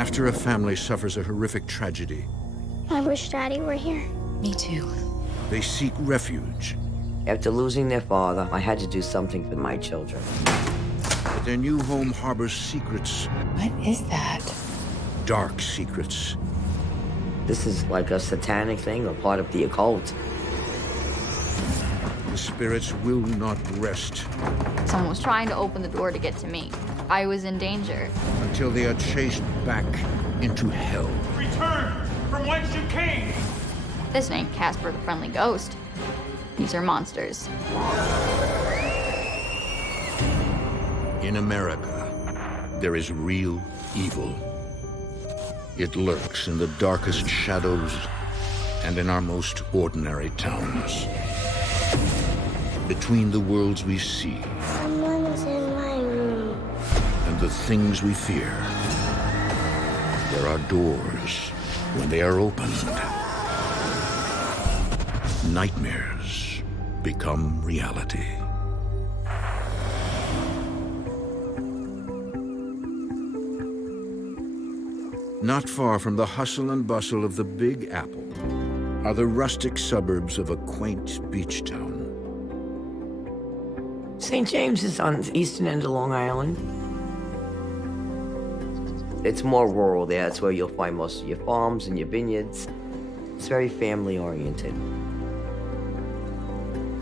After a family suffers a horrific tragedy, I wish Daddy were here. Me too. they seek refuge. After losing their father, I had to do something for my children. But their new home harbors secrets, What is that? dark secrets. This is like a satanic thing or part of the occult. The spirits will not rest Someone was trying to open the door to get to me. I was in danger. until they are chased back into hell. Return from whence you came! This ain't Casper the Friendly Ghost. These are monsters. In America, there is real evil. It lurks in the darkest shadows and in our most ordinary towns. Between the worlds we see Someone's in my room. and the things we fear, there are doors. When they are opened, nightmares become reality. Not far from the hustle and bustle of the Big Apple are the rustic suburbs of a quaint beach town. St. James is on the eastern end of Long Island. It's more rural there. That's where you'll find most of your farms and your vineyards. It's very family-oriented.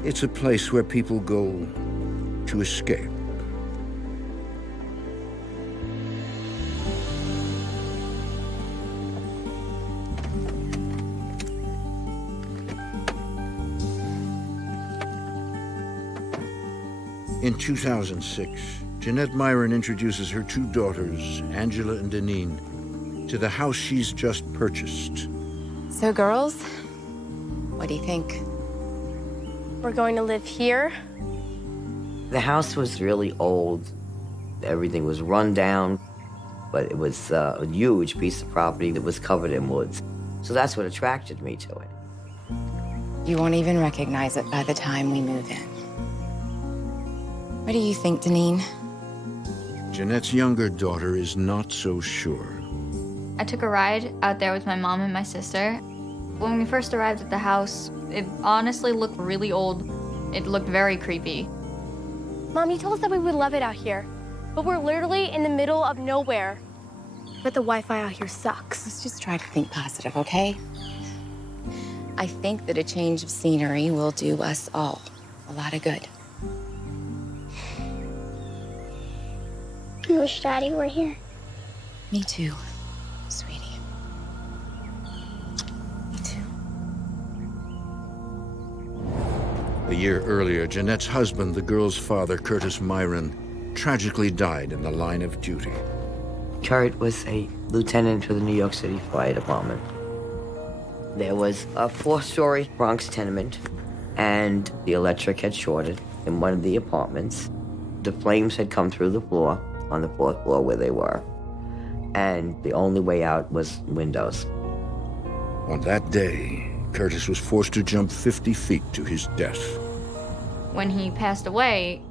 It's a place where people go to escape. In 2006, Jeanette Myron introduces her two daughters, Angela and Deneen, to the house she's just purchased. So, girls, what do you think? We're going to live here. The house was really old. Everything was run down, but it was a huge piece of property that was covered in woods. So that's what attracted me to it. You won't even recognize it by the time we move in. What do you think, Deneen? Jeanette's younger daughter is not so sure. I took a ride out there with my mom and my sister. When we first arrived at the house, it honestly looked really old. It looked very creepy. Mom, you told us that we would love it out here, but we're literally in the middle of nowhere. But the Wi-Fi out here sucks. Let's just try to think positive, okay? I think that a change of scenery will do us all a lot of good. I wish Daddy were here. Me too, sweetie. Me too. A year earlier, Jeanette's husband, the girl's father, Curtis Myron, tragically died in the line of duty. Kurt was a lieutenant for the New York City Fire Department. There was a 4-story Bronx tenement, and the electric had shorted in one of the apartments. The flames had come through the floor on the 4th floor where they were, and the only way out was windows. On that day, Curtis was forced to jump 50 feet to his death. When he passed away,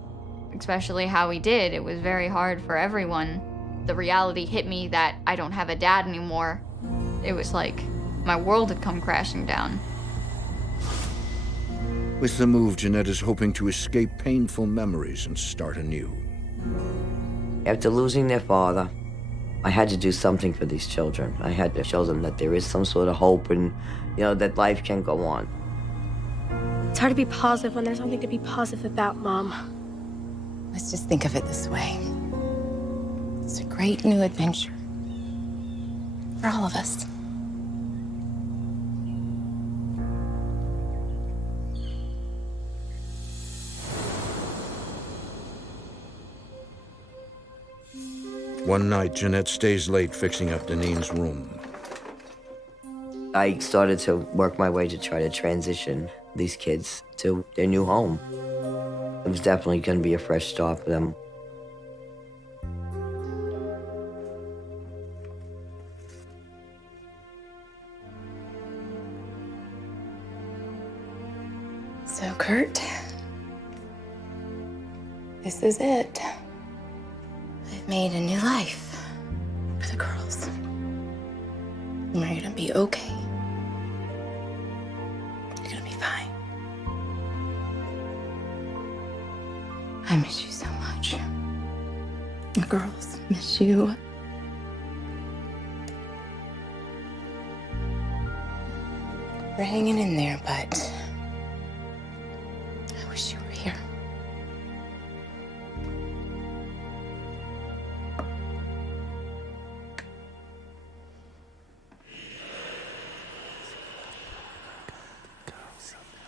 especially how he did, it was very hard for everyone. The reality hit me that I don't have a dad anymore. It was like my world had come crashing down. With the move, Jeanette is hoping to escape painful memories and start anew. After losing their father, I had to do something for these children. I had to show them that there is some sort of hope and, that life can go on. It's hard to be positive when there's something to be positive about, Mom. Let's just think of it this way. It's a great new adventure for all of us. One night, Jeanette stays late fixing up Deneen's room. I started to work my way to try to transition these kids to their new home. It was definitely going to be a fresh start for them. So, Kurt, this is it. I've made a new life for the girls. You're gonna be okay. You're gonna be fine. I miss you so much. The girls miss you. We're hanging in there, but I wish you were here.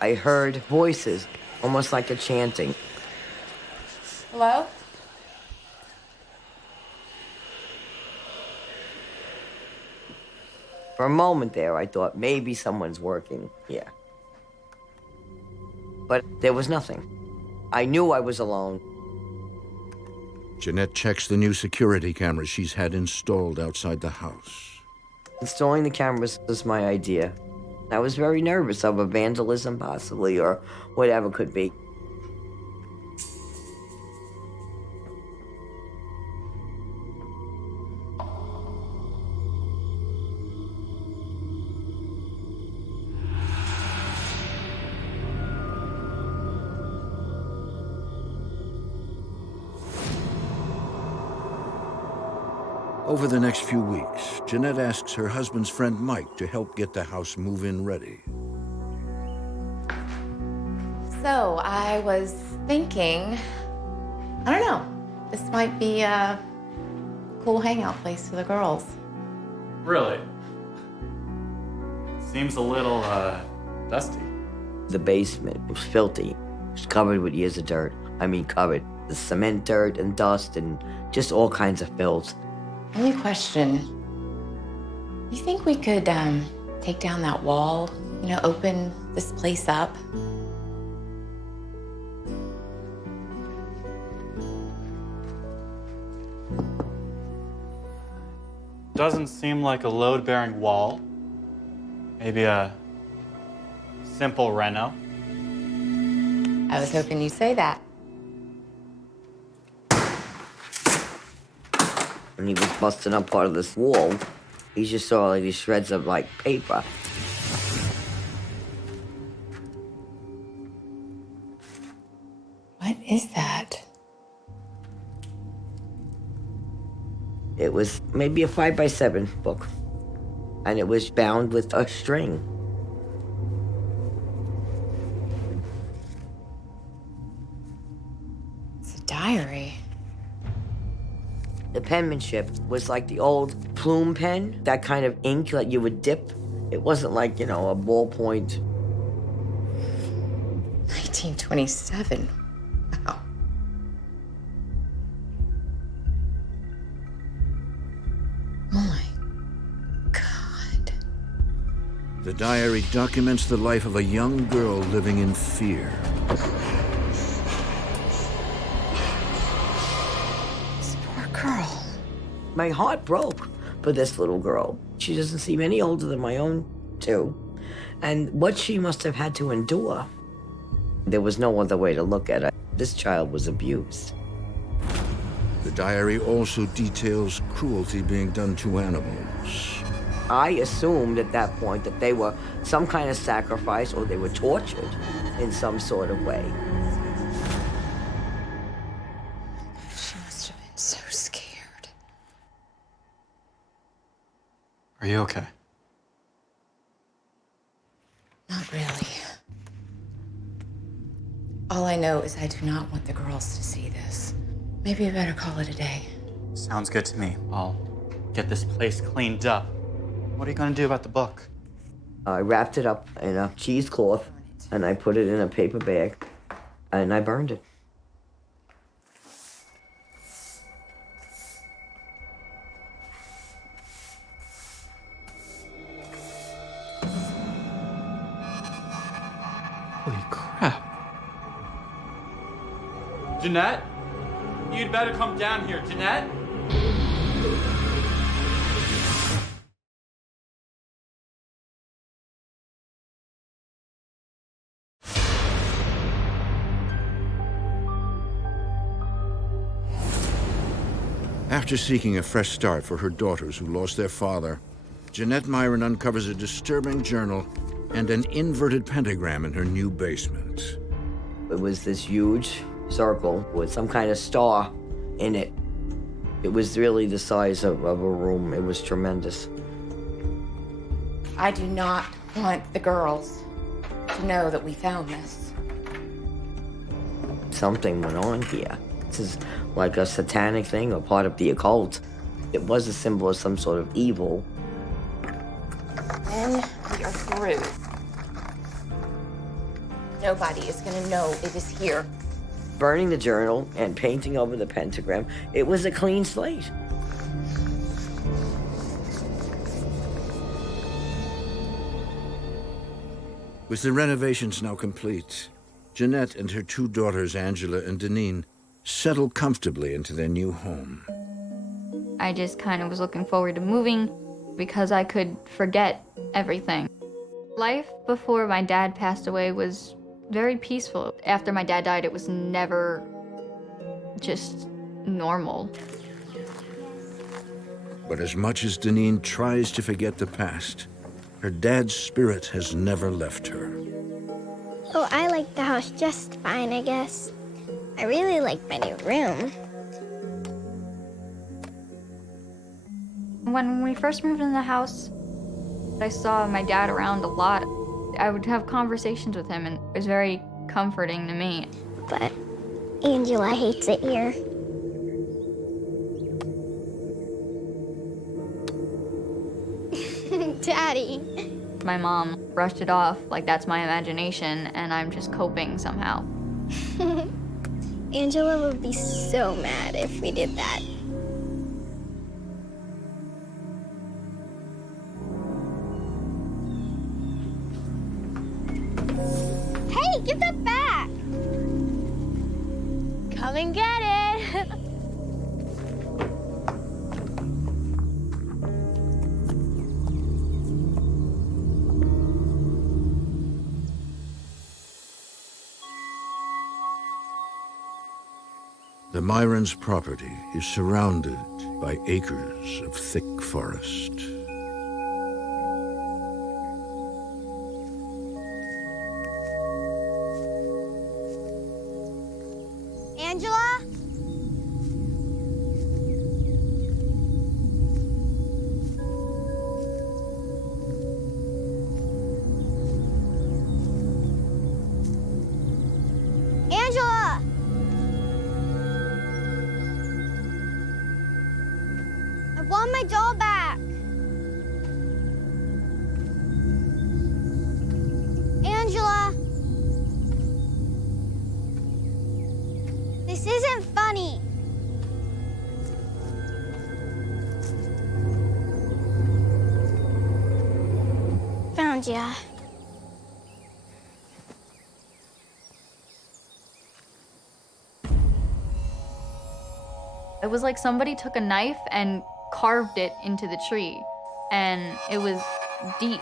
I heard voices, almost like a chanting. Hello? For a moment there, I thought maybe someone's working here. But there was nothing. I knew I was alone. Jeanette checks the new security cameras she's had installed outside the house. Installing the cameras was my idea. I was very nervous of a vandalism possibly, or whatever could be. Over the next few weeks, Jeanette asks her husband's friend Mike to help get the house move-in ready. So, I was thinking, I don't know, this might be a cool hangout place for the girls. Really? Seems a little, dusty. The basement was filthy. It was covered with years of dirt. I mean, covered. The cement dirt and dust and just all kinds of filth. Only question, you think we could take down that wall, open this place up? Doesn't seem like a load-bearing wall. Maybe a simple reno. I was hoping you'd say that. When he was busting up part of this wall, he just saw like these shreds of like paper. What is that? It was maybe a 5x7 book, and it was bound with a string. It's a diary. The penmanship was like the old plume pen, that kind of ink that you would dip. It wasn't like, a ballpoint. 1927. Wow. Oh my God. The diary documents the life of a young girl living in fear. Girl. My heart broke for this little girl. She doesn't seem any older than my own two. And what she must have had to endure. There was no other way to look at it. This child was abused. The diary also details cruelty being done to animals. I assumed at that point that they were some kind of sacrifice or they were tortured in some sort of way. She must have been so scared. Are you okay? Not really. All I know is I do not want the girls to see this. Maybe I better call it a day. Sounds good to me. I'll get this place cleaned up. What are you gonna do about the book? I wrapped it up in a cheesecloth and I put it in a paper bag and I burned it. Holy crap. Jeanette? You'd better come down here, Jeanette. After seeking a fresh start for her daughters who lost their father, Jeanette Myron uncovers a disturbing journal and an inverted pentagram in her new basement. It was this huge circle with some kind of star in it. It was really the size of a room. It was tremendous. I do not want the girls to know that we found this. Something went on here. This is like a satanic thing or part of the occult. It was a symbol of some sort of evil. When we are through, nobody is going to know it is here. Burning the journal and painting over the pentagram, it was a clean slate. With the renovations now complete, Jeanette and her two daughters, Angela and Deneen, settle comfortably into their new home. I just kind of was looking forward to moving because I could forget everything. Life before my dad passed away was very peaceful. After my dad died, it was never just normal. But as much as Deneen tries to forget the past, her dad's spirit has never left her. Oh, I like the house just fine, I guess. I really like my new room. When we first moved in the house, I saw my dad around a lot. I would have conversations with him, and it was very comforting to me. But Angela hates it here. Daddy. My mom brushed it off like that's my imagination, and I'm just coping somehow. Angela would be so mad if we did that. Hey, give that back! Come and get it. The Myrons' property is surrounded by acres of thick forest. Angela? Angela! I want my doll back. Angela! This isn't funny. Found ya. It was like somebody took a knife and carved it into the tree, and it was deep.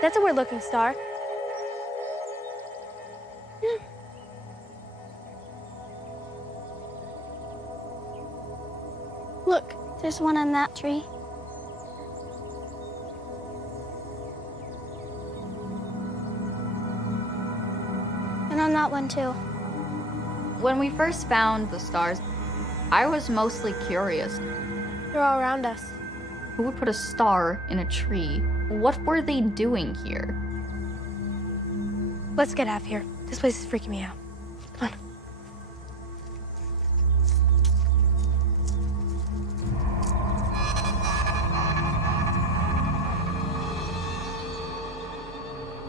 That's a weird-looking star. Look, there's one on that tree. And on that one too. When we first found the stars, I was mostly curious. They're all around us. Who would put a star in a tree? What were they doing here? Let's get out of here. This place is freaking me out. Come on.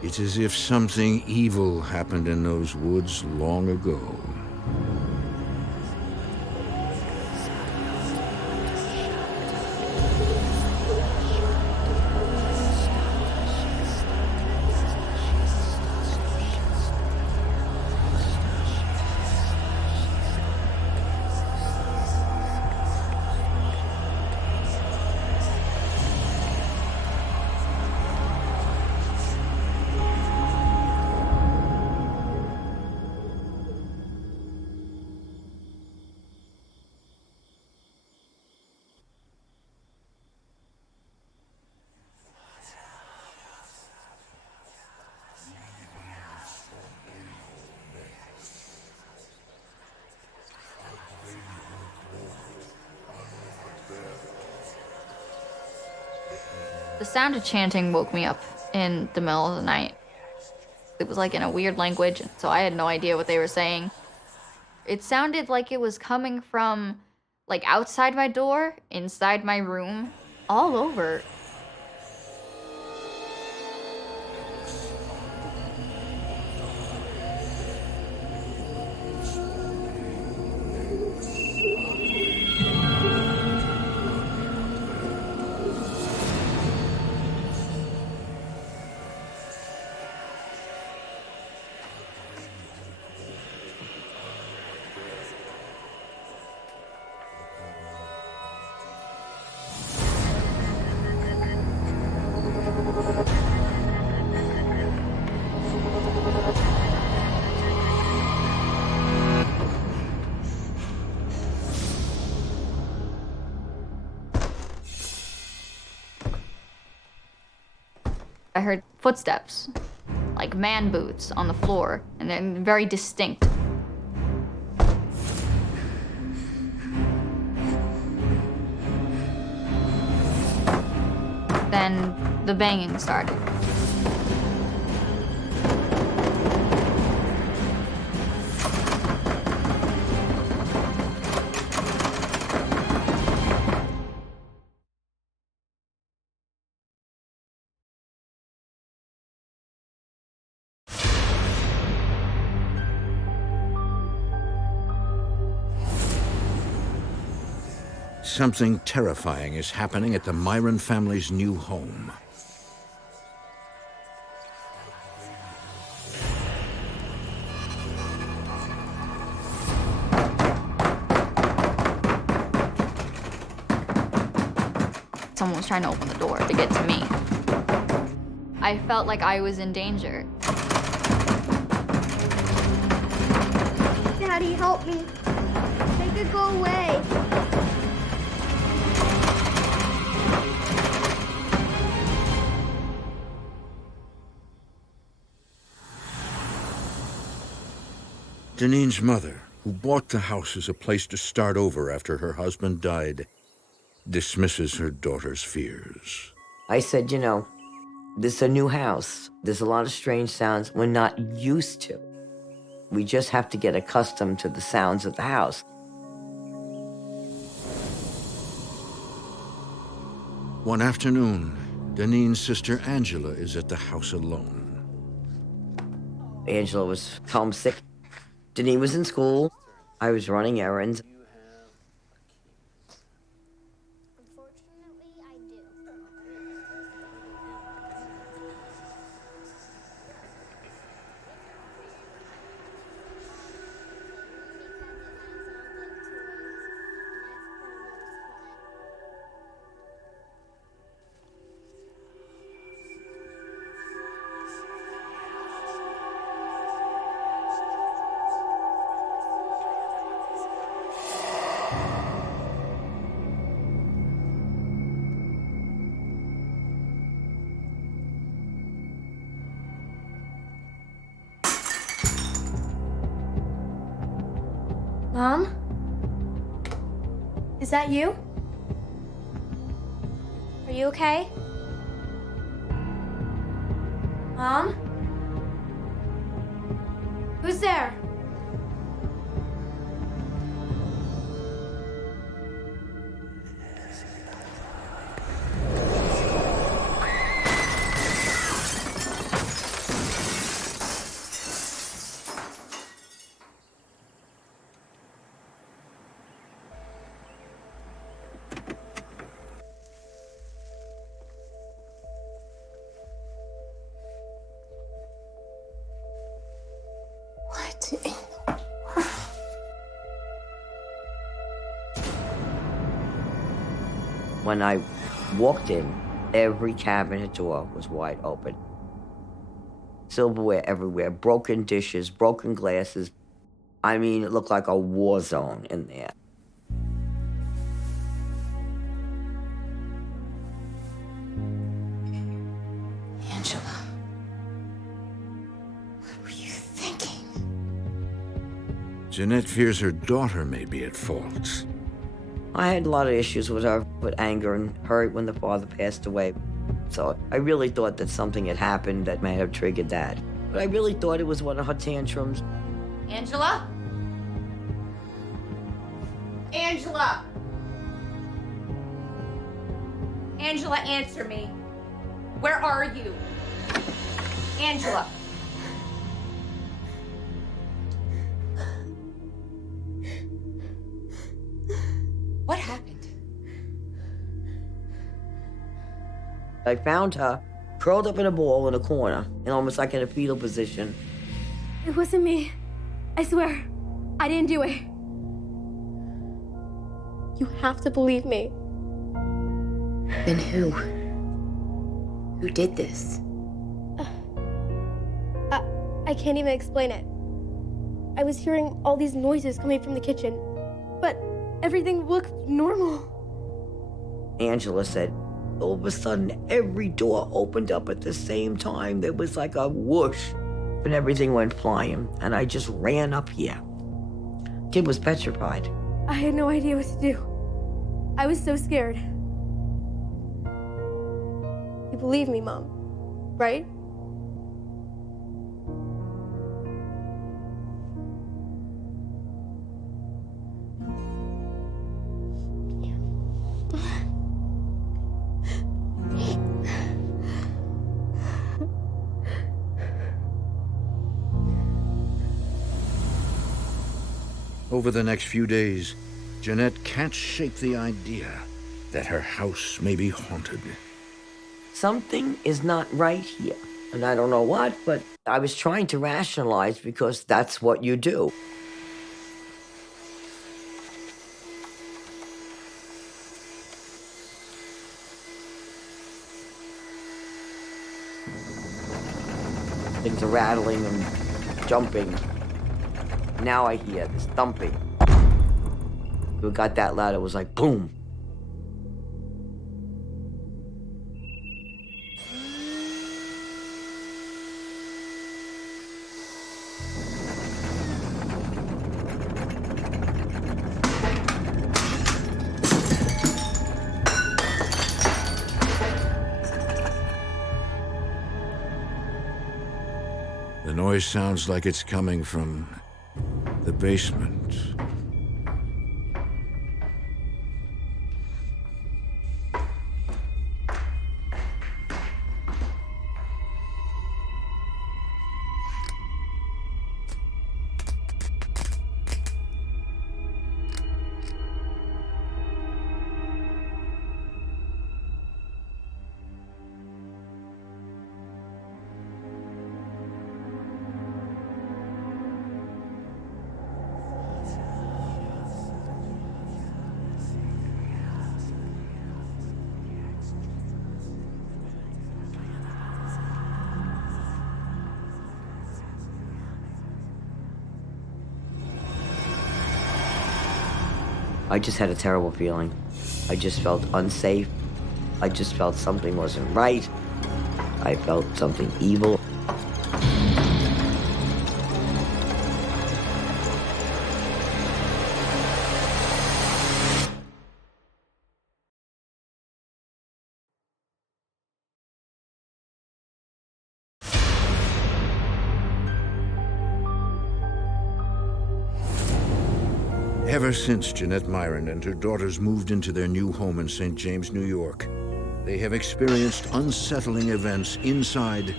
It's as if something evil happened in those woods long ago. The sound of chanting woke me up in the middle of the night. It was like in a weird language, so I had no idea what they were saying. It sounded like it was coming from like outside my door, inside my room, all over. I heard footsteps, like man boots on the floor, and they're very distinct. Then the banging started. Something terrifying is happening at the Myron family's new home. Someone was trying to open the door to get to me. I felt like I was in danger. Daddy, help me. Make it go away. Janine's mother, who bought the house as a place to start over after her husband died, dismisses her daughter's fears. I said, you know, this is a new house. There's a lot of strange sounds we're not used to. We just have to get accustomed to the sounds of the house. One afternoon, Janine's sister Angela is at the house alone. Angela was homesick. Janine was in school. I was running errands. Unfortunately, I do. Mom? Is that you? Are you okay? Mom? Who's there? When I walked in, every cabinet door was wide open. Silverware everywhere, broken dishes, broken glasses. I mean, it looked like a war zone in there. Angela, what were you thinking? Jeanette fears her daughter may be at fault. I had a lot of issues with her, with anger and hurt when the father passed away. So I really thought that something had happened that may have triggered that. But I really thought it was one of her tantrums. Angela? Angela! Angela, answer me. Where are you? Angela. What happened? I found her curled up in a ball in a corner and almost like in a fetal position. It wasn't me. I swear. I didn't do it. You have to believe me. Then who? Who did this? I can't even explain it. I was hearing all these noises coming from the kitchen, but everything looked normal. Angela said, all of a sudden, every door opened up at the same time. There was like a whoosh, and everything went flying, and I just ran up here. Kid was petrified. I had no idea what to do. I was so scared. You believe me, Mom, right? Over the next few days, Jeanette can't shake the idea that her house may be haunted. Something is not right here. And I don't know what, but I was trying to rationalize because that's what you do. Things are rattling and jumping. Now I hear this thumping. It got that loud, it was like boom. The noise sounds like it's coming from the basement. I just had a terrible feeling. I just felt unsafe. I just felt something wasn't right. I felt something evil. Ever since Jeanette Myron and her daughters moved into their new home in St. James, New York, they have experienced unsettling events inside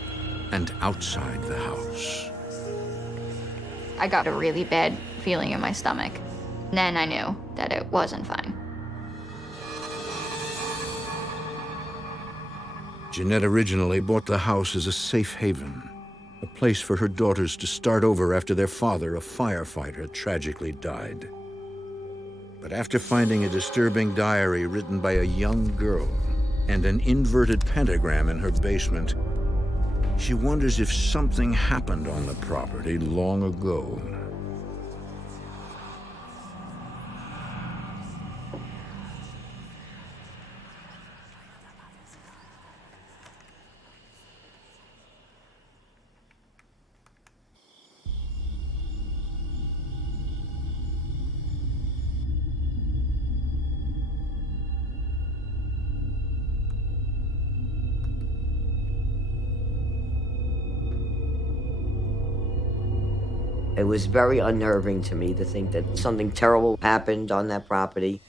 and outside the house. I got a really bad feeling in my stomach. Then I knew that it wasn't fine. Jeanette originally bought the house as a safe haven, a place for her daughters to start over after their father, a firefighter, tragically died. But after finding a disturbing diary written by a young girl and an inverted pentagram in her basement, she wonders if something happened on the property long ago. It was very unnerving to me to think that something terrible happened on that property.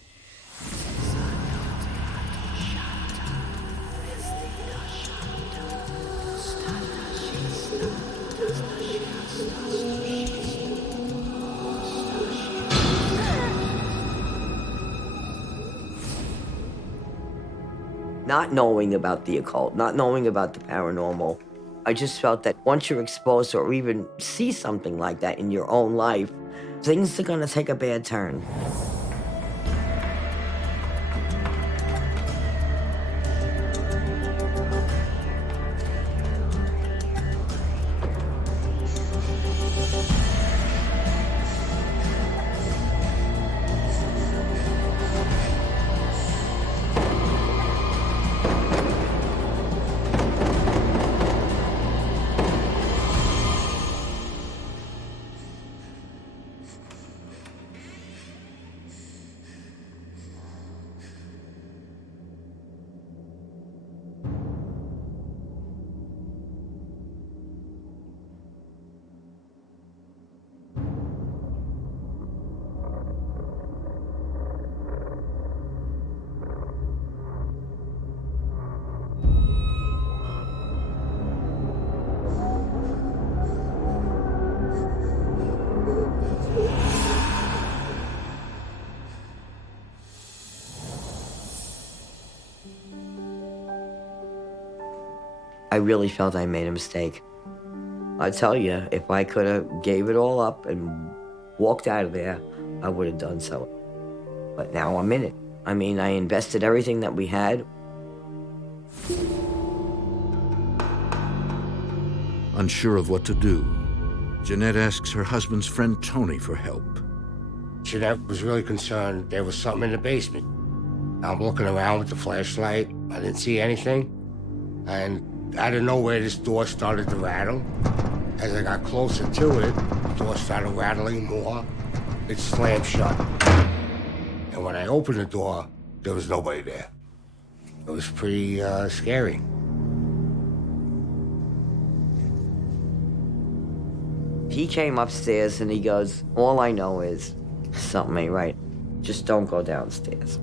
Not knowing about the occult, not knowing about the paranormal, I just felt that once you're exposed to or even see something like that in your own life, things are gonna take a bad turn. I really felt I made a mistake. I tell you, if I could have gave it all up and walked out of there, I would have done so. But now I'm in it. I mean, I invested everything that we had. Unsure of what to do, Jeanette asks her husband's friend Tony for help. Jeanette was really concerned there was something in the basement. I'm looking around with the flashlight. I didn't see anything. And out of nowhere, this door started to rattle. As I got closer to it, the door started rattling more. It slammed shut. And when I opened the door, there was nobody there. It was pretty scary. He came upstairs and he goes, all I know is something ain't right. Just don't go downstairs.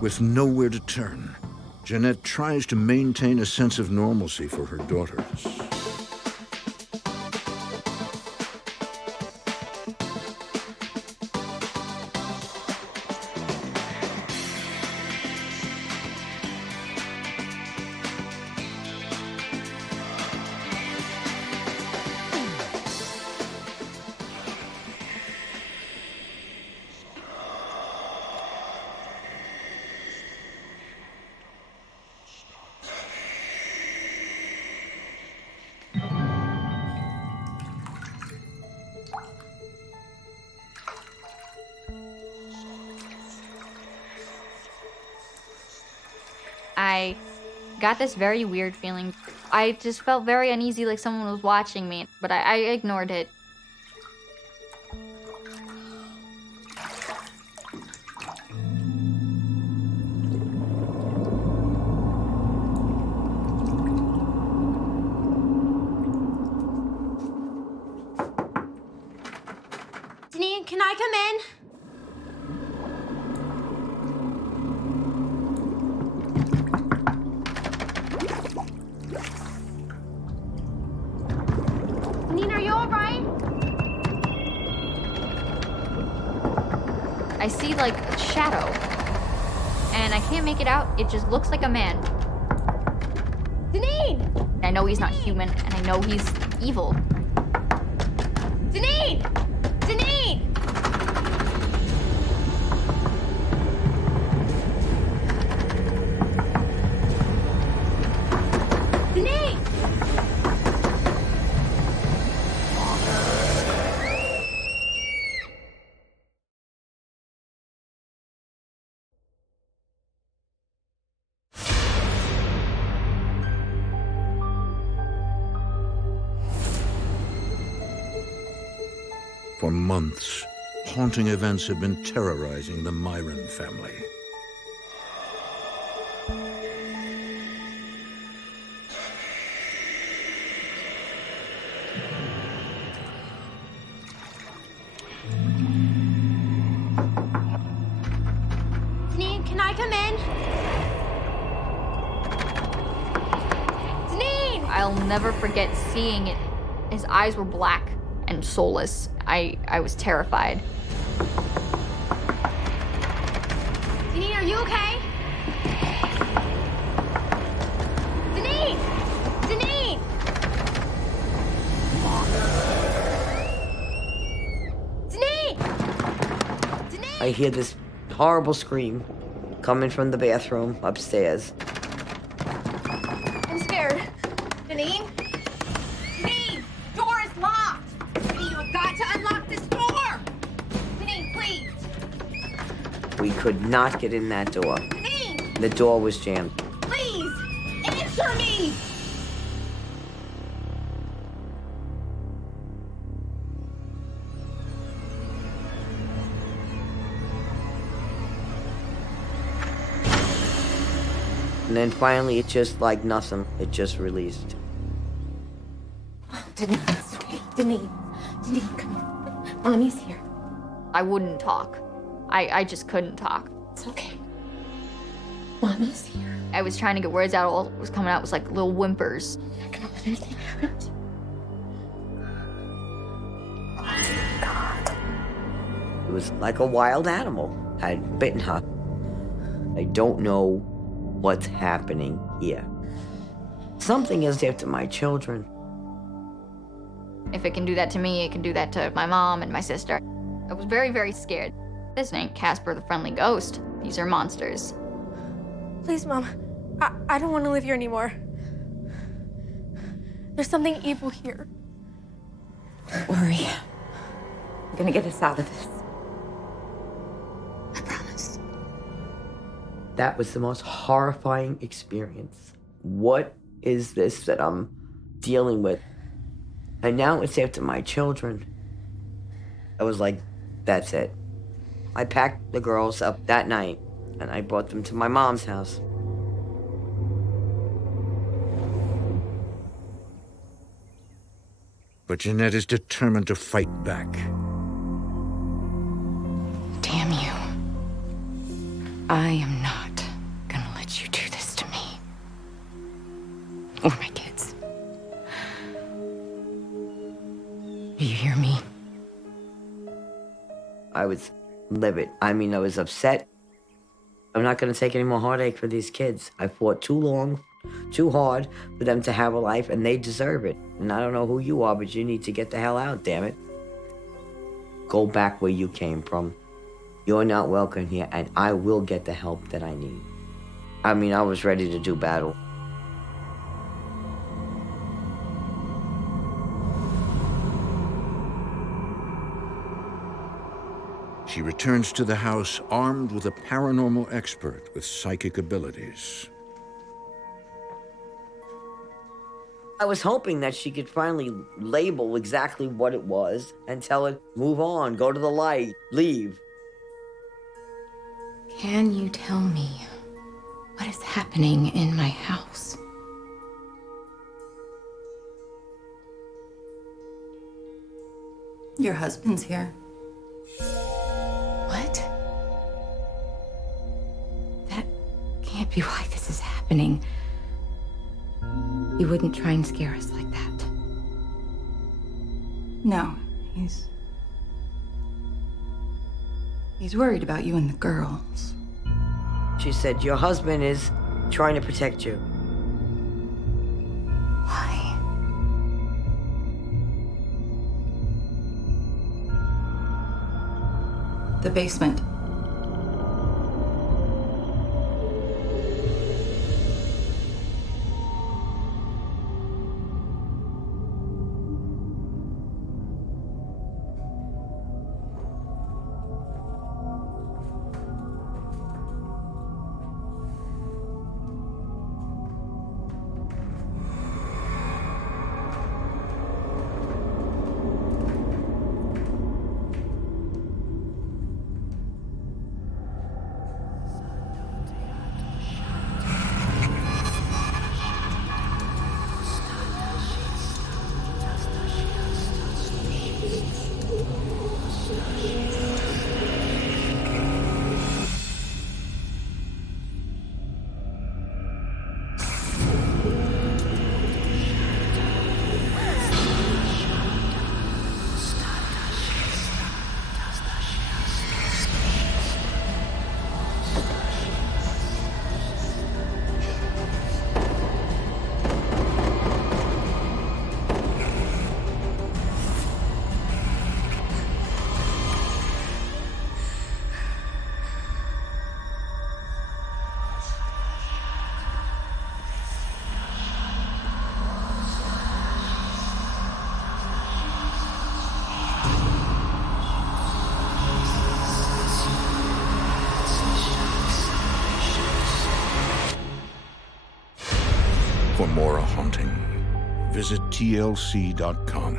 With nowhere to turn, Jeanette tries to maintain a sense of normalcy for her daughters. I got this very weird feeling. I just felt very uneasy, like someone was watching me, but I ignored it. Janine, can I come in? Janine, are you all right? I see like a shadow, and I can't make it out. It just looks like a man. Janine! I know he's not human, and I know he's evil. Janine! Janine! Janine! For months, haunting events have been terrorizing the Myron family. Janine, can I come in? Janine! I'll never forget seeing it. His eyes were black and soulless. I was terrified. Janine, are you okay? Janine! Janine! Janine! Janine! I hear this horrible scream coming from the bathroom upstairs. I'm scared. Janine? Janine! Door is locked! Janine, you have got to unlock this door! Janine, please! We could not get in that door. Janine! The door was jammed. Please! Answer me! And then finally, it just like nothing, it just released. Janine, sweetie. Janine, come here. Mommy's here. I wouldn't talk. I just couldn't talk. It's okay. Mommy's here. I was trying to get words out. All that was coming out was like little whimpers. You're not gonna let anything happen to me. It was like a wild animal had bitten her. I don't know what's happening here. Something is after my children. If it can do that to me, it can do that to my mom and my sister. I was very, very scared. This ain't Casper the Friendly Ghost. These are monsters. Please, Mom. I don't want to live here anymore. There's something evil here. Don't worry. I'm gonna get us out of this. I promise. That was the most horrifying experience. What is this that I'm dealing with? And now it's after my children. I was like, that's it. I packed the girls up that night and I brought them to my mom's house. But Jeanette is determined to fight back. Damn you. I am not gonna let you do this to me. Or my kids. Do you hear me? I was livid. I mean, I was upset. I'm not gonna take any more heartache for these kids. I fought too long, too hard for them to have a life, and they deserve it. And I don't know who you are, but you need to get the hell out, damn it. Go back where you came from. You're not welcome here, and I will get the help that I need. I mean, I was ready to do battle. She returns to the house armed with a paranormal expert with psychic abilities. I was hoping that she could finally label exactly what it was and tell it, move on, go to the light, leave. Can you tell me what is happening in my house? Your husband's here. What? That can't be why this is happening. He wouldn't try and scare us like that. No, he's worried about you and the girls. She said, your husband is trying to protect you. Why? The basement. For more haunting, visit tlc.com.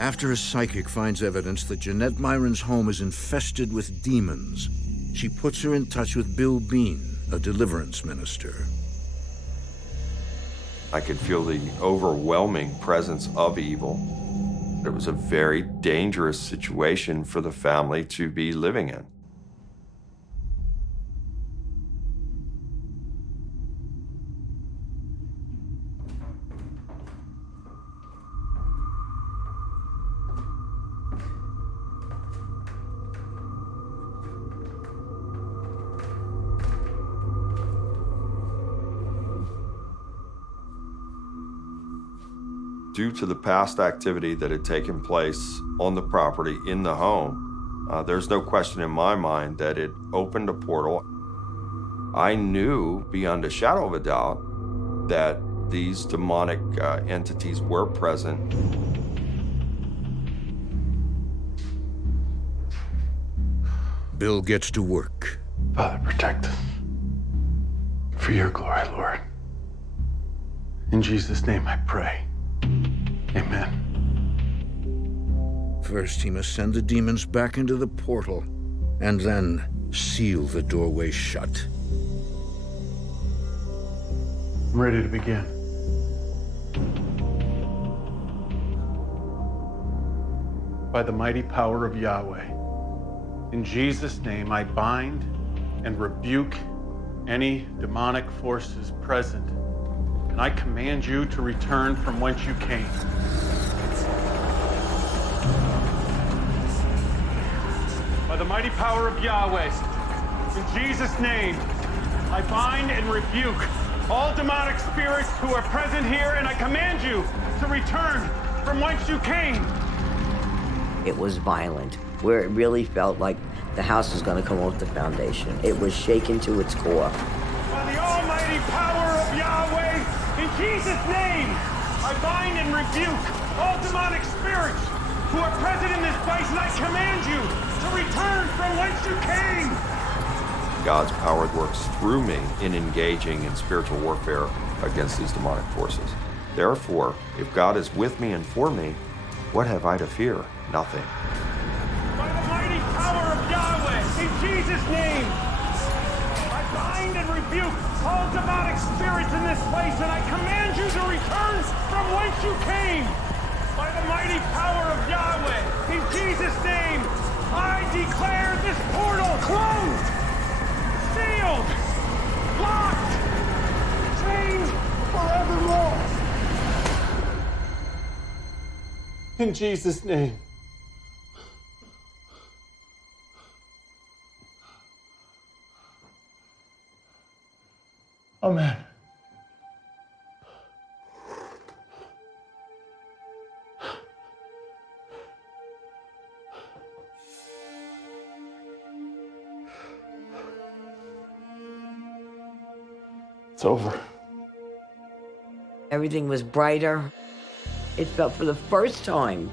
After a psychic finds evidence that Jeanette Myron's home is infested with demons, she puts her in touch with Bill Bean, a Deliverance minister. I could feel the overwhelming presence of evil. It was a very dangerous situation for the family to be living in. Due to the past activity that had taken place on the property in the home, there's no question in my mind that it opened a portal. I knew beyond a shadow of a doubt that these demonic entities were present. Bill gets to work. Father, protect us. For your glory, Lord. In Jesus' name I pray. Amen. First, he must send the demons back into the portal, and then seal the doorway shut. I'm ready to begin. By the mighty power of Yahweh, in Jesus' name I bind and rebuke any demonic forces present, and I command you to return from whence you came. By the mighty power of Yahweh, in Jesus' name, I bind and rebuke all demonic spirits who are present here, and I command you to return from whence you came. It was violent, where it really felt like the house was going to come off the foundation. It was shaken to its core. By the almighty power of Yahweh, in Jesus' name, I bind and rebuke all demonic spirits who are present in this place, and I command you to return from whence you came. God's power works through me in engaging in spiritual warfare against these demonic forces. Therefore, if God is with me and for me, what have I to fear? Nothing. By the mighty power of Yahweh, in Jesus' name, I bind and rebuke all demonic spirits in this place, and I command you to return from whence you came. By the mighty power of Yahweh, in Jesus' name, I declare this portal closed, sealed, locked, chained forevermore. In Jesus' name. Amen. It's over. Everything was brighter. It felt, for the first time,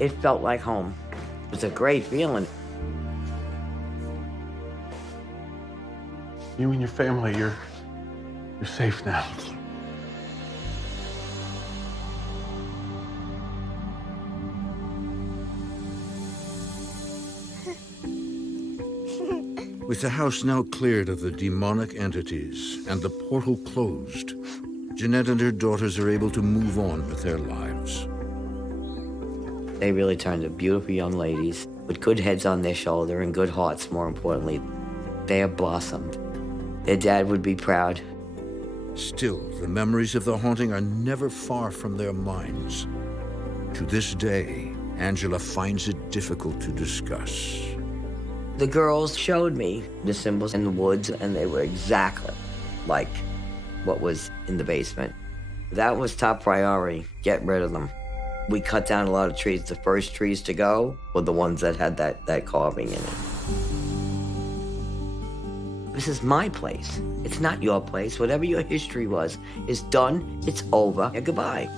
it felt like home. It was a great feeling. You and your family, you're safe now. With the house now cleared of the demonic entities and the portal closed, Jeanette and her daughters are able to move on with their lives. They really turned to beautiful young ladies with good heads on their shoulder and good hearts, more importantly. They have blossomed. Their dad would be proud. Still, the memories of the haunting are never far from their minds. To this day, Angela finds it difficult to discuss. The girls showed me the symbols in the woods, and they were exactly like what was in the basement. That was top priority, get rid of them. We cut down a lot of trees. The first trees to go were the ones that had that carving in it. This is my place. It's not your place. Whatever your history was is done. It's over. And goodbye.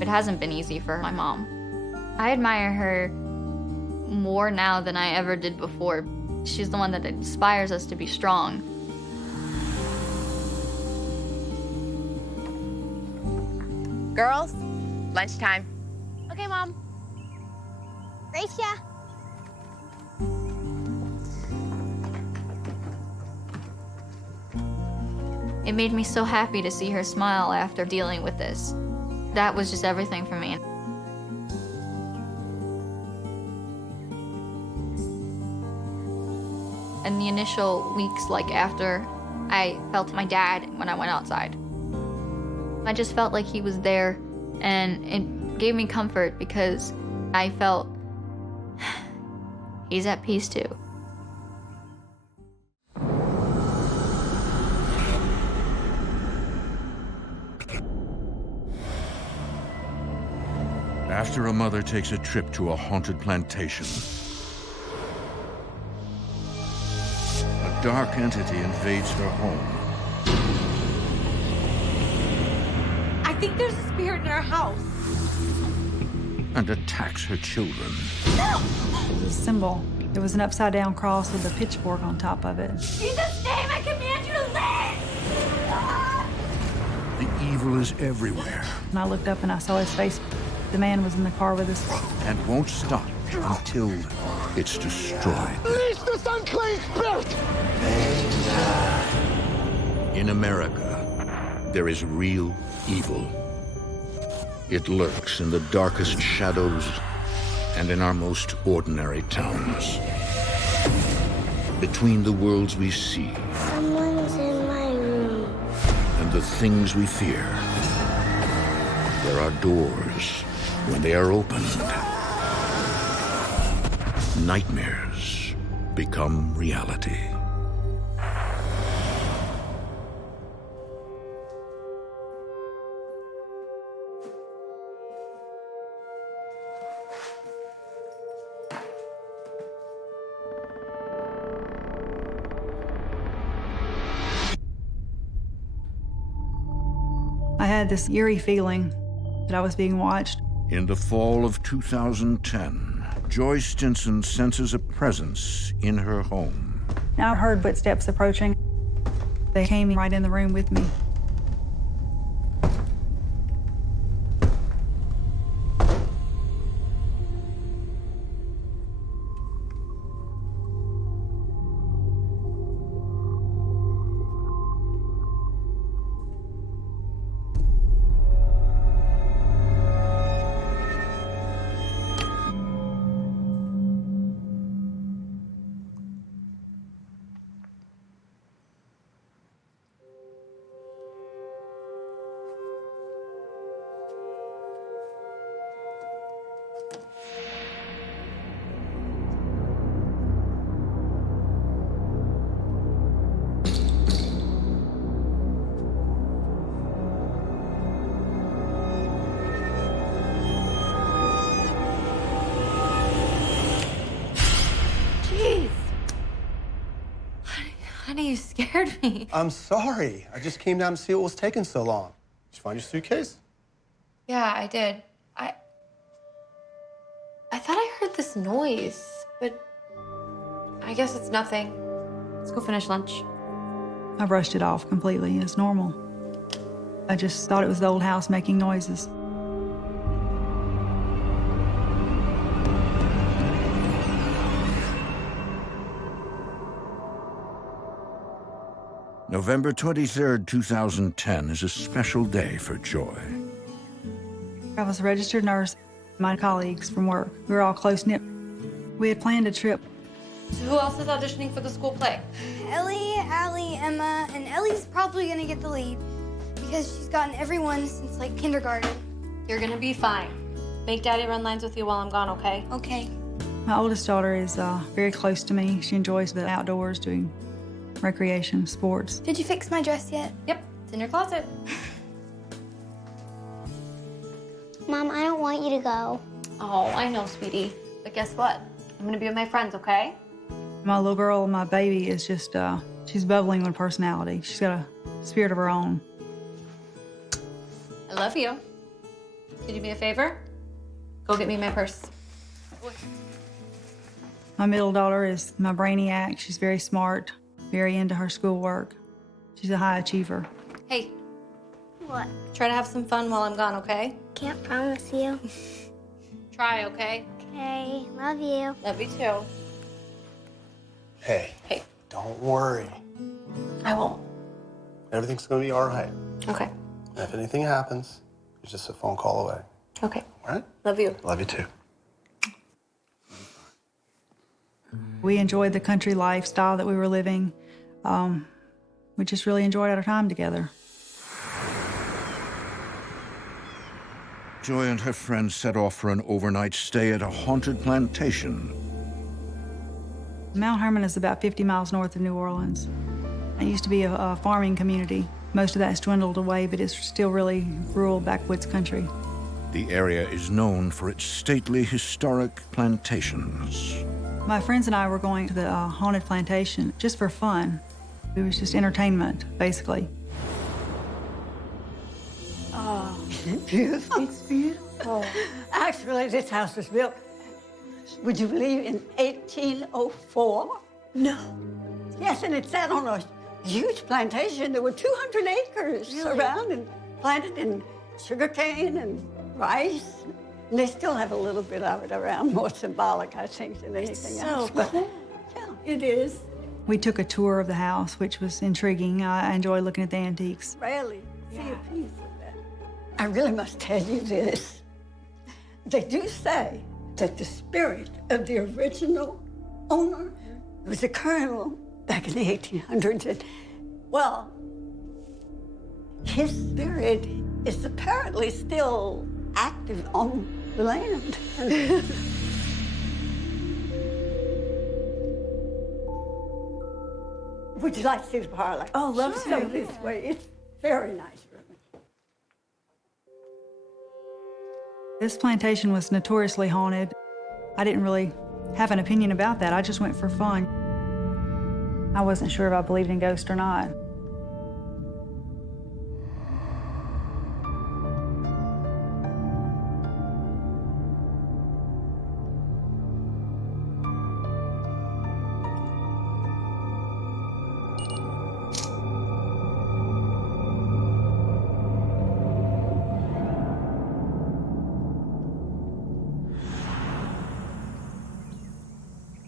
It hasn't been easy for my mom. I admire her more now than I ever did before. She's the one that inspires us to be strong. Girls, lunchtime. Okay, Mom. Gracia. It made me so happy to see her smile after dealing with this. That was just everything for me. In the initial weeks, like after I felt my dad when I went outside, I just felt like he was there, and it gave me comfort because I felt he's at peace too. After a mother takes a trip to a haunted plantation, a dark entity invades her home. I think there's a spirit in our house. And attacks her children. It was a symbol. It was an upside-down cross with a pitchfork on top of it. In Jesus' name, I command you to leave! The evil is everywhere. And I looked up and I saw his face. The man was in the car with us. And won't stop until it's destroyed. Release this unclean spirit! In America, there is real evil. It lurks in the darkest shadows and in our most ordinary towns. Between the worlds we see Someone's in my room. and the things we fear, there are doors. When they are opened, nightmares become reality. I had this eerie feeling that I was being watched. In the fall of 2010, Joy Stinson senses a presence in her home. I heard footsteps approaching. They came right in the room with me. Honey, you scared me. I'm sorry. I just came down to see what was taking so long. Did you find your suitcase? Yeah, I did. I thought I heard this noise, but I guess it's nothing. Let's go finish lunch. I brushed it off completely as normal. I just thought it was the old house making noises. November 23rd, 2010 is a special day for Joy. I was a registered nurse. My colleagues from work, we were all close-knit. We had planned a trip. So who else is auditioning for the school play? Ellie, Allie, Emma, and Ellie's probably gonna get the lead because she's gotten everyone since like kindergarten. You're gonna be fine. Make Daddy run lines with you while I'm gone, okay? Okay. My oldest daughter is very close to me. She enjoys the outdoors, doing recreation, sports. Did you fix my dress yet? Yep, it's in your closet. Mom, I don't want you to go. Oh, I know, sweetie. But guess what? I'm gonna be with my friends, okay? My little girl, my baby, is just, she's bubbling with personality. She's got a spirit of her own. I love you. Can you do me a favor? Go get me my purse. My middle daughter is my brainiac. She's very smart, very into her schoolwork. She's a high achiever. Hey, What? try to have some fun while I'm gone, okay? Can't promise you. Try, okay? Okay, love you. Love you too. Hey. Hey. Don't worry. I won't. Everything's gonna be all right. Okay. If anything happens, it's just a phone call away. Okay. All right? Love you. Love you too. We enjoyed the country lifestyle that we were living. We just really enjoyed our time together. Joy and her friends set off for an overnight stay at a haunted plantation. Mount Hermon is about 50 miles north of New Orleans. It used to be a farming community. Most of that's dwindled away, but it's still really rural backwoods country. The area is known for its stately, historic plantations. My friends and I were going to the haunted plantation just for fun. It was just entertainment, basically. Oh, isn't it beautiful? It's beautiful. Actually, this house was built, would you believe, in 1804? No. Yes, and it sat on a huge plantation. There were 200 acres around and planted in sugarcane and rice. And they still have a little bit of it around, more symbolic, I think, than anything else. But cool. yeah, it is. We took a tour of the house, which was intriguing. I enjoyed looking at the antiques. Rarely see a piece of that. I really must tell you this. They do say that the spirit of the original owner was a colonel back in the 1800s. And, well, his spirit is apparently still active on the land. Would you like to see the parlor? Oh, love to. Come this way. It's very nice room. This plantation was notoriously haunted. I didn't really have an opinion about that. I just went for fun. I wasn't sure if I believed in ghosts or not.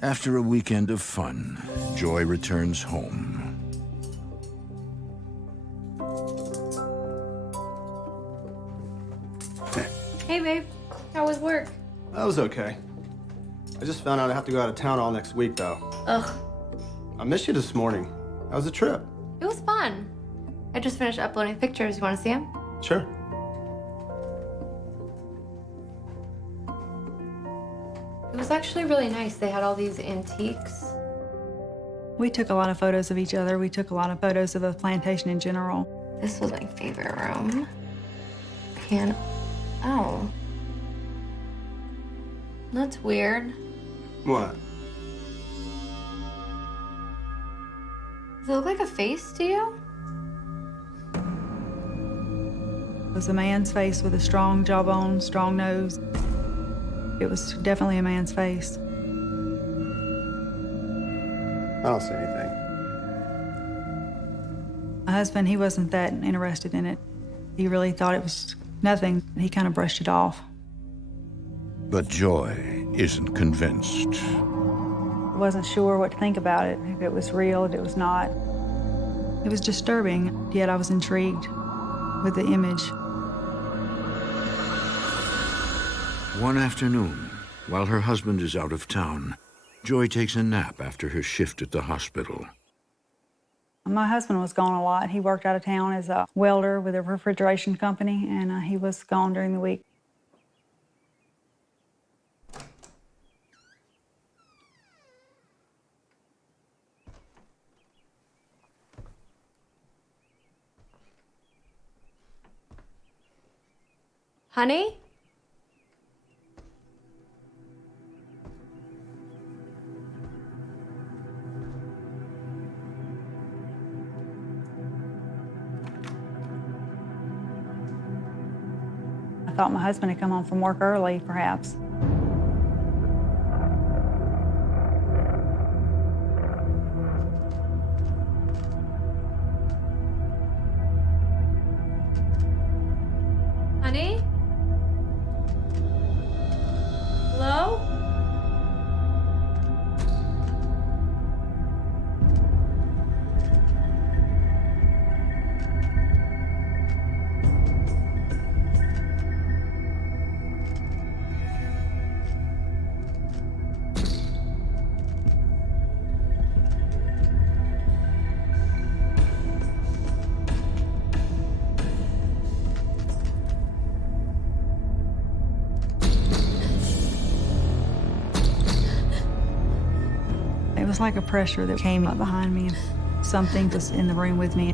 After a weekend of fun, Joy returns home. Hey, babe. How was work? That was okay. I just found out I have to go out of town all next week, though. Ugh. I missed you this morning. How was the trip? It was fun. I just finished uploading pictures. You want to see them? Sure. It was actually really nice. They had all these antiques. We took a lot of photos of each other. We took a lot of photos of the plantation in general. This was my favorite room. Oh. That's weird. What? Does it look like a face to you? It was a man's face with a strong jawbone, strong nose. It was definitely a man's face. I don't see anything. My husband, he wasn't that interested in it. He really thought it was nothing. He kind of brushed it off. But Joy isn't convinced. I wasn't sure what to think about it, if it was real, if it was not. It was disturbing, yet I was intrigued with the image. One afternoon, while her husband is out of town, Joy takes a nap after her shift at the hospital. My husband was gone a lot. He worked out of town as a welder with a refrigeration company, and he was gone during the week. Honey? thought my husband had come home from work early, perhaps. Honey? Hello? It was like a pressure that came up behind me. Something was in the room with me.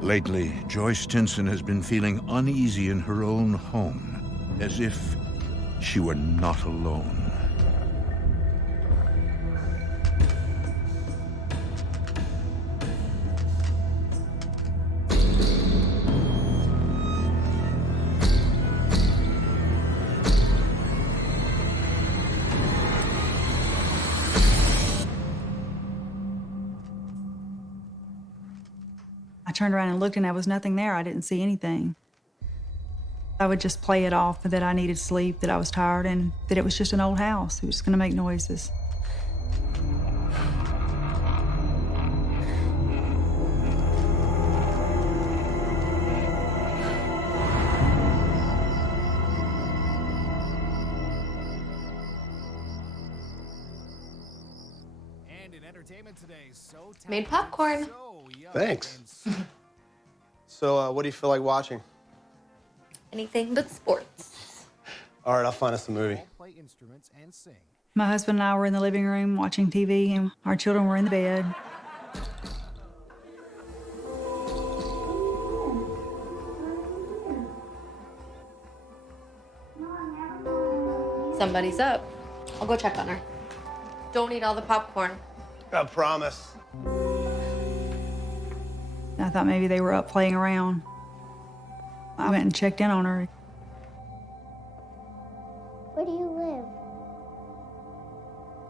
Lately, Joyce Stinson has been feeling uneasy in her own home, as if she were not alone. I turned around and looked, and there was nothing there. I didn't see anything. I would just play it off that I needed sleep, that I was tired, and that it was just an old house. It was just going to make noises. Made popcorn. Thanks. So, what do you feel like watching? Anything but sports. All right, I'll find us a movie. My husband and I were in the living room watching TV, and our children were in the bed. Somebody's up. I'll go check on her. Don't eat all the popcorn. I promise. I thought maybe they were up playing around. I went and checked in on her. Where do you live?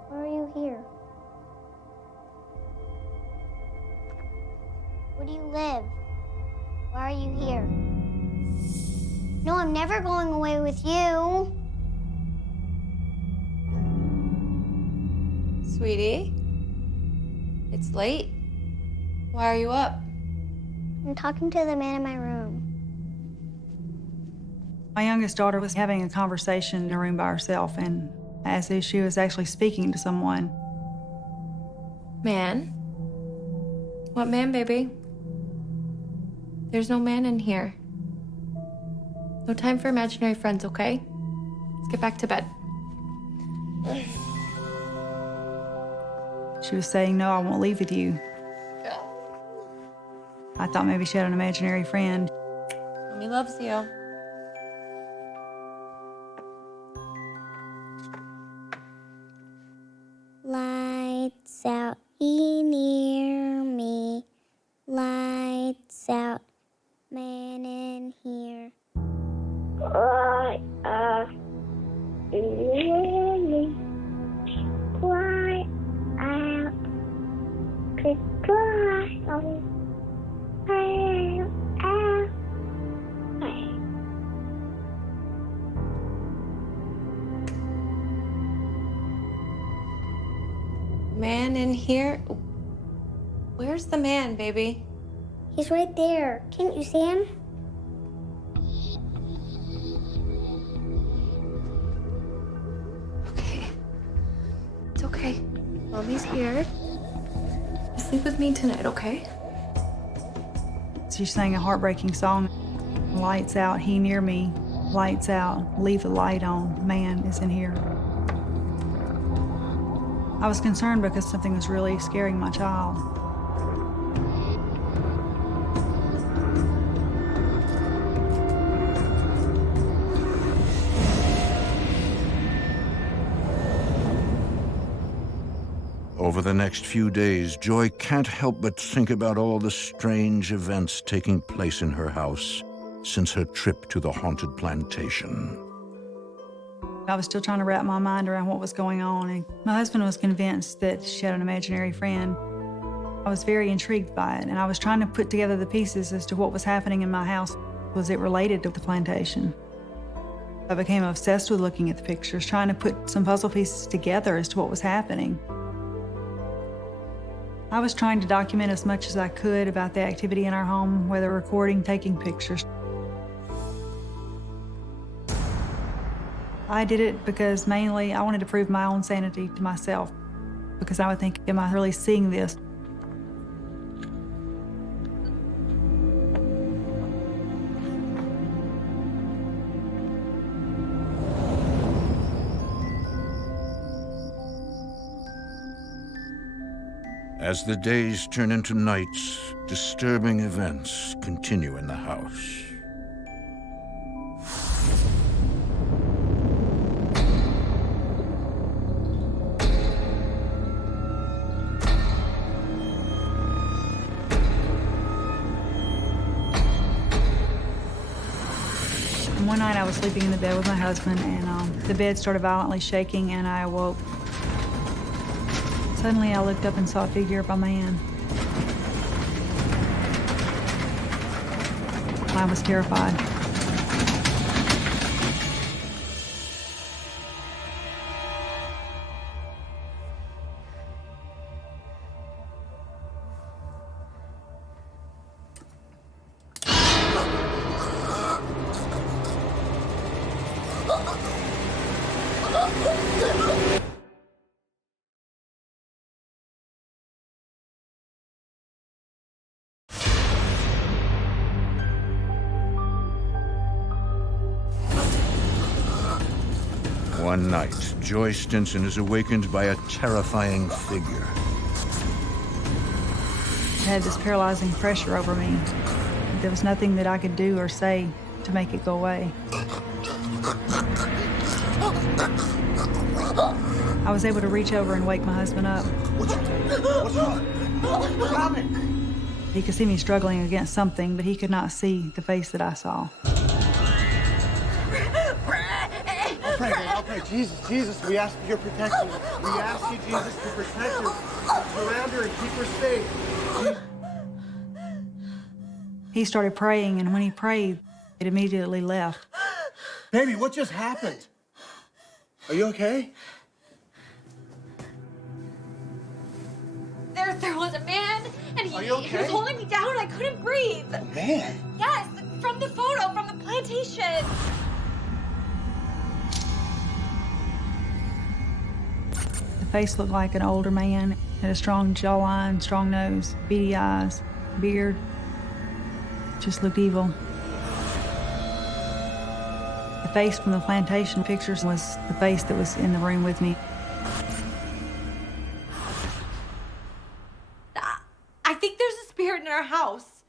Why are you here? Where do you live? Why are you here? No, I'm never going away with you. Sweetie, it's late. Why are you up? I'm talking to the man in my room. My youngest daughter was having a conversation in a room by herself, and as if she was actually speaking to someone. Man? What man, baby? There's no man in here. No time for imaginary friends, okay? Let's get back to bed. She was saying, "No, I won't leave with you." I thought maybe she had an imaginary friend. Mommy loves you. Lights out, he near me. Lights out, man in here. Light out, really. Light out, goodbye. Man in here? Where's the man, baby? He's right there. Can't you see him? Okay. It's okay. Mommy's here. Sleep with me tonight, okay? She sang a heartbreaking song. Lights out, he near me. Lights out, leave the light on. Man is in here. I was concerned because something was really scaring my child. Over the next few days, Joy can't help but think about all the strange events taking place in her house since her trip to the haunted plantation. I was still trying to wrap my mind around what was going on, and my husband was convinced that she had an imaginary friend. I was very intrigued by it, and I was trying to put together the pieces as to what was happening in my house. Was it related to the plantation? I became obsessed with looking at the pictures, trying to put some puzzle pieces together as to what was happening. I was trying to document as much as I could about the activity in our home, whether recording, taking pictures. I did it because mainly I wanted to prove my own sanity to myself, because I would think, am I really seeing this? As the days turn into nights, disturbing events continue in the house. One night I was sleeping in the bed with my husband, and the bed started violently shaking, and I awoke. Suddenly I looked up and saw a figure up on my hand. I was terrified. One night, Joy Stinson is awakened by a terrifying figure. I had this paralyzing pressure over me. There was nothing that I could do or say to make it go away. I was able to reach over and wake my husband up. What's wrong? What's happening? He could see me struggling against something, but he could not see the face that I saw. I'll pray. Jesus, we ask for your protection. We ask you, Jesus, to protect her, surround her, and keep her safe. He started praying, and when he prayed, it immediately left. Baby, what just happened? Are you okay? There was a man, and Are you okay? he was holding me down, and I couldn't breathe. A man? Yes, from the photo, from the plantation. The face looked like an older man, had a strong jawline, strong nose, beady eyes, beard. Just looked evil. The face from the plantation pictures was the face that was in the room with me. I think there's a spirit in our house.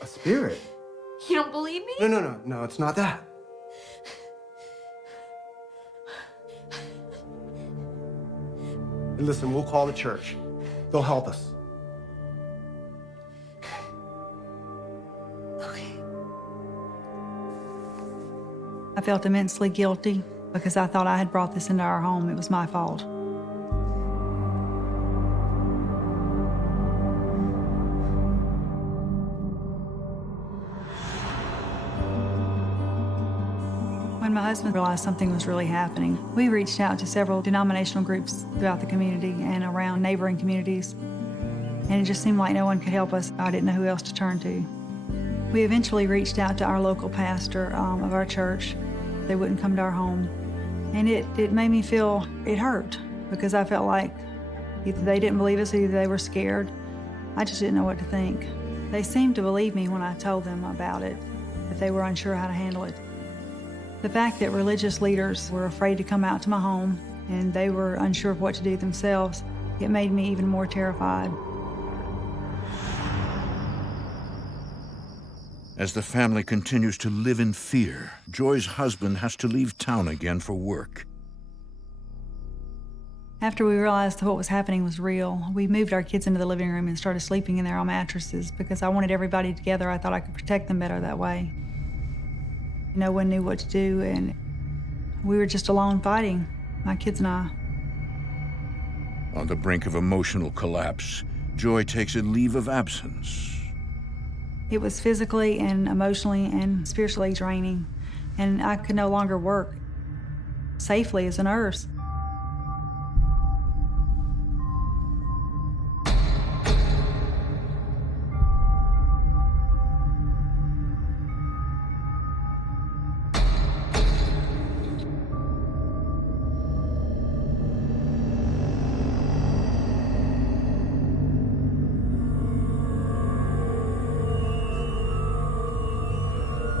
A spirit? You don't believe me? No, it's not that. Listen, we'll call the church. They'll help us. Okay. I felt immensely guilty because I thought I had brought this into our home. It was my fault. When my husband realized something was really happening, we reached out to several denominational groups throughout the community and around neighboring communities. And it just seemed like no one could help us. I didn't know who else to turn to. We eventually reached out to our local pastor of our church. They wouldn't come to our home. And it made me feel, it hurt, because I felt like either they didn't believe us or either they were scared. I just didn't know what to think. They seemed to believe me when I told them about it, but they were unsure how to handle it. The fact that religious leaders were afraid to come out to my home and they were unsure of what to do themselves, it made me even more terrified. As the family continues to live in fear, Joy's husband has to leave town again for work. After we realized what was happening was real, we moved our kids into the living room and started sleeping in there on mattresses because I wanted everybody together. I thought I could protect them better that way. No one knew what to do, and we were just alone fighting, my kids and I. On the brink of emotional collapse, Joy takes a leave of absence. It was physically and emotionally and spiritually draining, and I could no longer work safely as a nurse.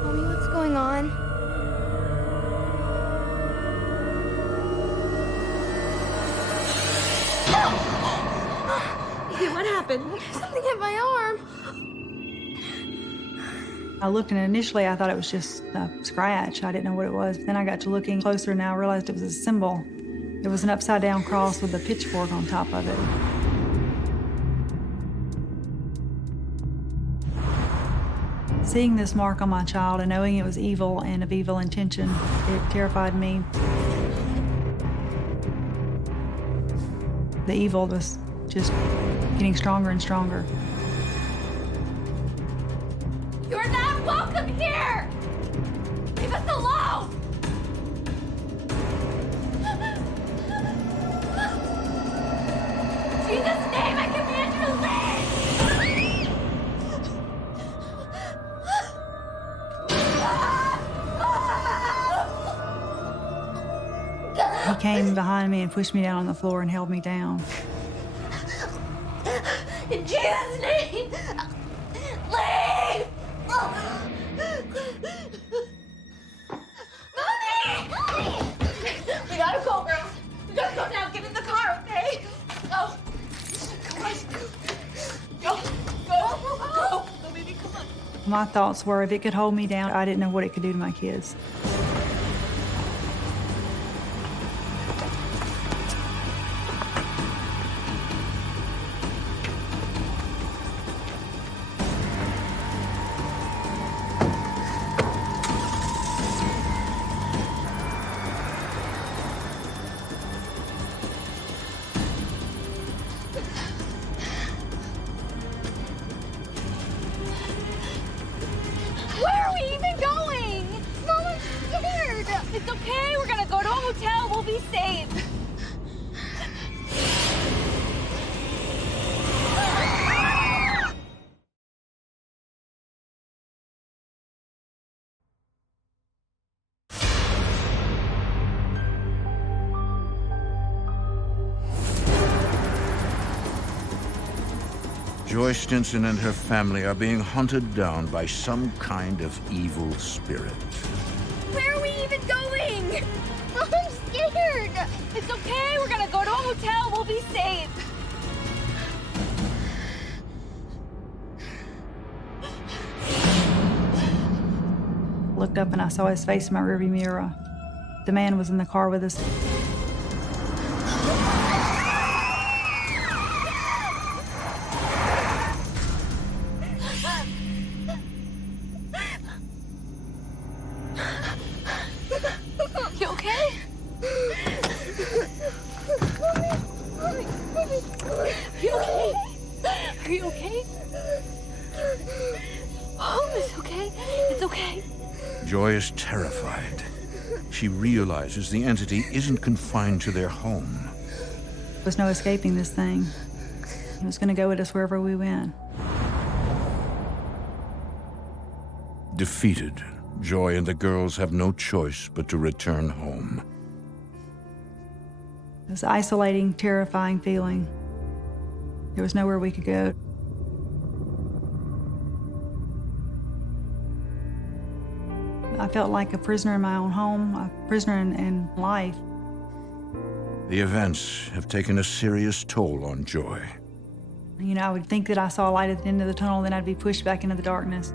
Mommy, what's going on? What happened? Something hit my arm. I looked, and initially I thought it was just a scratch. I didn't know what it was. Then I got to looking closer, and I realized it was a symbol. It was an upside-down cross with a pitchfork on top of it. Seeing this mark on my child and knowing it was evil and of evil intention, it terrified me. The evil was just getting stronger and stronger. You're not welcome here! Leave us alone! In Jesus' name, I command you to leave! He came behind me and pushed me down on the floor and held me down. In Jesus' name, leave! Mommy! We gotta go, girls. We gotta go now. Get in the car, okay? Go. Come on. Go. Go, baby, come on. My thoughts were, if it could hold me down, I didn't know what it could do to my kids. Where are we even going? Mom, I'm scared. It's okay. We're gonna go to a hotel. We'll be safe. Joy Stinson and her family are being hunted down by some kind of evil spirit. Where are we even going? I'm scared. It's okay. We're gonna go to a hotel. We'll be safe. Looked up and I saw his face in my rearview mirror. The man was in the car with us. You okay? Are you okay? Are you okay? Oh, it's okay. It's okay. Joy is terrified. She realizes the entity isn't confined to their home. There was no escaping this thing. It was going to go with us wherever we went. Defeated, Joy and the girls have no choice but to return home. It was an isolating, terrifying feeling. There was nowhere we could go. I felt like a prisoner in my own home, a prisoner in life. The events have taken a serious toll on Joy. You know, I would think that I saw a light at the end of the tunnel, then I'd be pushed back into the darkness.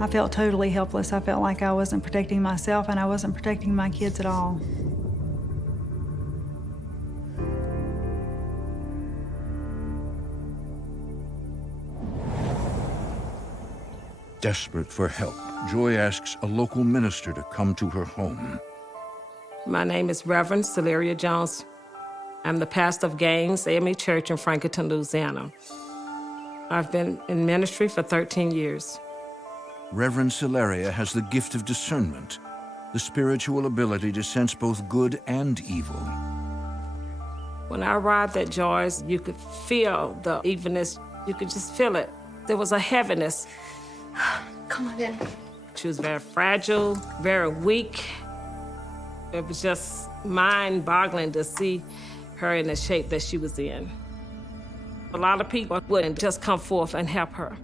I felt totally helpless. I felt like I wasn't protecting myself and I wasn't protecting my kids at all. Desperate for help, Joy asks a local minister to come to her home. My name is Reverend Celeria Jones. I'm the pastor of Gaines AME Church in Franklinton, Louisiana. I've been in ministry for 13 years. Reverend Celeria has the gift of discernment, the spiritual ability to sense both good and evil. When I arrived at Joy's, you could feel the evilness. You could just feel it. There was a heaviness. Come on in. She was very fragile, very weak. It was just mind-boggling to see her in the shape that she was in. A lot of people wouldn't just come forth and help her.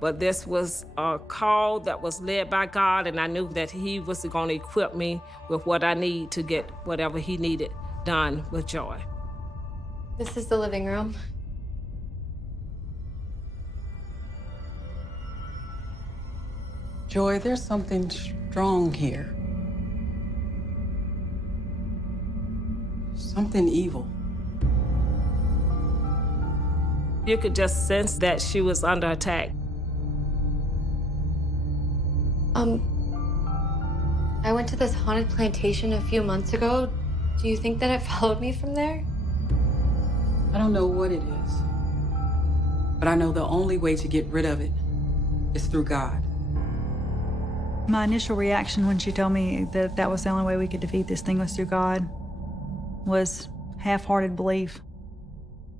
But this was a call that was led by God, and I knew that He was going to equip me with what I need to get whatever He needed done with Joy. This is the living room. Joy, there's something strong here. Something evil. You could just sense that she was under attack. I went to this haunted plantation a few months ago. Do you think that it followed me from there? I don't know what it is, but I know the only way to get rid of it is through God. My initial reaction when she told me that that was the only way we could defeat this thing was through God was half-hearted belief.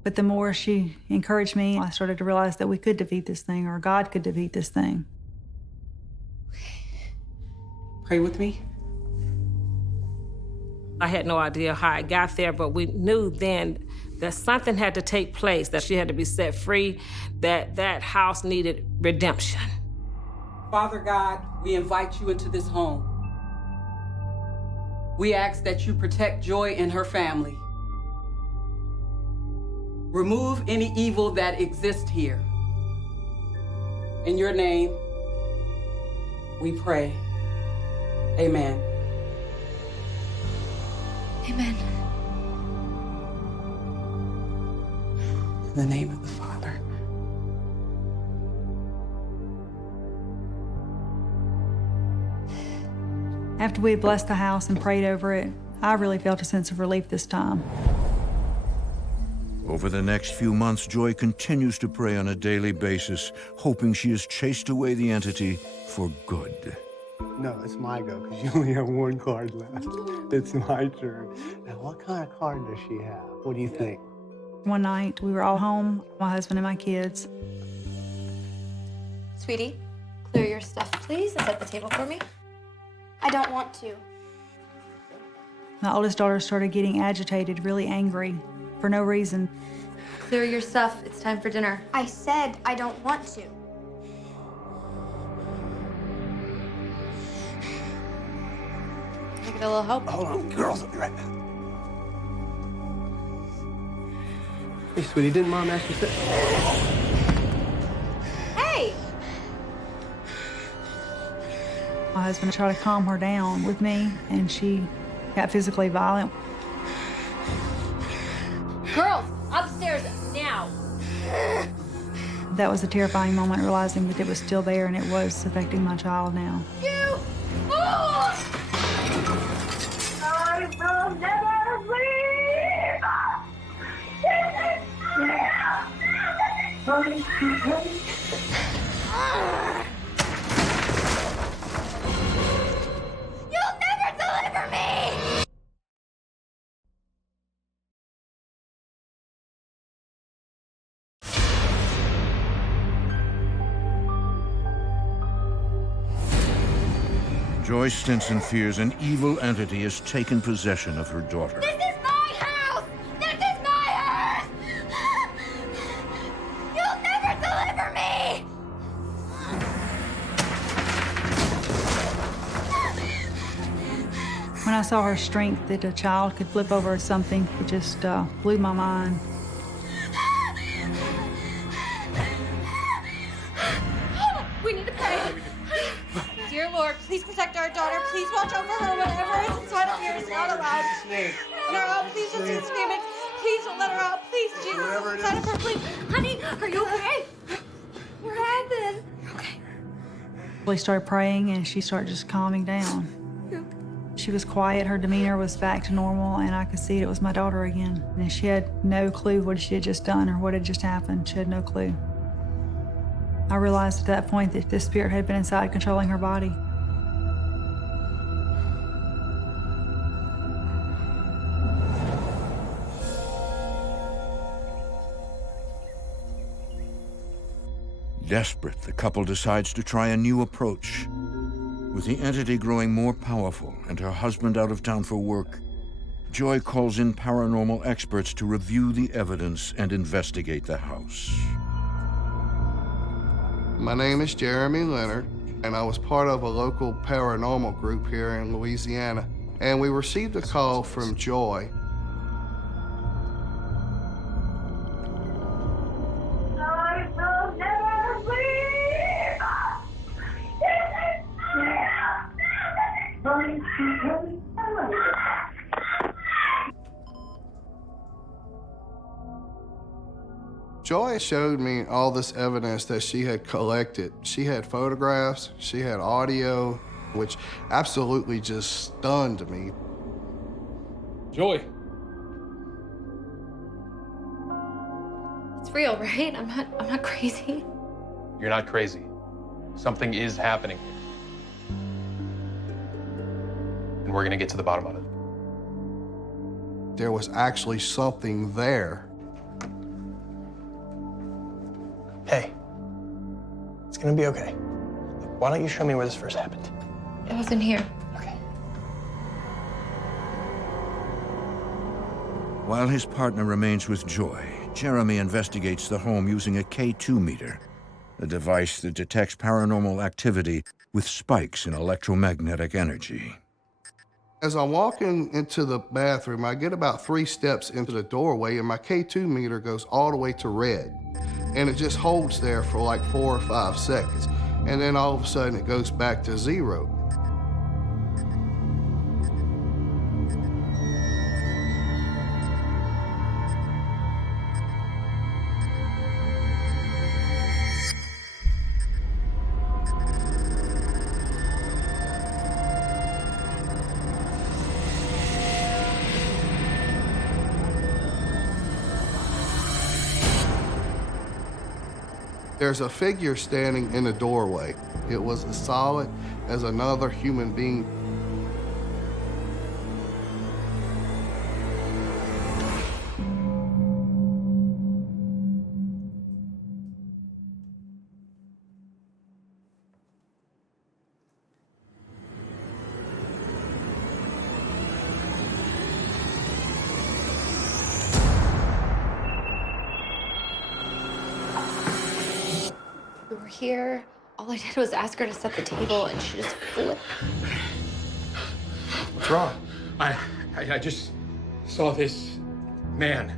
But the more she encouraged me, I started to realize that we could defeat this thing, or God could defeat this thing. Pray with me. I had no idea how I got there, but we knew then that something had to take place, that she had to be set free, that that house needed redemption. Father God, we invite you into this home. We ask that you protect Joy and her family. Remove any evil that exists here. In your name, we pray. Amen. Amen. In the name of the Father. After we had blessed the house and prayed over it, I really felt a sense of relief this time. Over the next few months, Joy continues to pray on a daily basis, hoping she has chased away the entity for good. No, it's my go, because you only have one card left. It's my turn. Now, what kind of card does she have? What do you think? One night, we were all home, my husband and my kids. Sweetie, clear your stuff, please, and set the table for me. I don't want to. My oldest daughter started getting agitated, really angry, for no reason. Clear your stuff. It's time for dinner. I said I don't want to. Can I get a little help? Hold on, girls, I'll be right back. Hey, sweetie, didn't Mom ask you to sit? Hey! My husband tried to calm her down with me, and she got physically violent. Girls, upstairs now. That was a terrifying moment, realizing that it was still there and it was affecting my child now. You! Oh! I will never leave! You'll never deliver me! Joy Stinson fears an evil entity has taken possession of her daughter. This is my house! This is my earth! You'll never deliver me! When I saw her strength that a child could flip over something, it just blew my mind. We need to pray. Dear Lord, please protect our daughter. Please watch over her. Whatever is inside of here is not allowed. Let her out. Please, just Jesus' name. Please don't let her out. Please, Jesus, inside of her. Please. Honey, are you okay? What happened? Okay. We started praying, and she started just calming down. She was quiet, her demeanor was back to normal, and I could see it was my daughter again. And she had no clue what she had just done or what had just happened. She had no clue. I realized at that point that this spirit had been inside controlling her body. Desperate, the couple decides to try a new approach. With the entity growing more powerful and her husband out of town for work, Joy calls in paranormal experts to review the evidence and investigate the house. My name is Jeremy Leonard, and I was part of a local paranormal group here in Louisiana. And we received a call from Joy. Joy showed me all this evidence that she had collected. She had photographs, she had audio, which absolutely just stunned me. Joy. It's real, right? I'm not crazy. You're not crazy. Something is happening. And we're gonna get to the bottom of it. There was actually something there. Hey, it's gonna be okay. Why don't you show me where this first happened? It wasn't here. While his partner remains with Joy, Jeremy investigates the home using a K2 meter, a device that detects paranormal activity with spikes in electromagnetic energy. As I'm walking into the bathroom, I get about 3 steps into the doorway and my K2 meter goes all the way to red. And it just holds there for like 4 or 5 seconds. And then all of a sudden it goes back to 0. There's a figure standing in the doorway. It was as solid as another human being. We were here. All I did was ask her to set the table, and she just flipped. What's wrong? I just saw this man.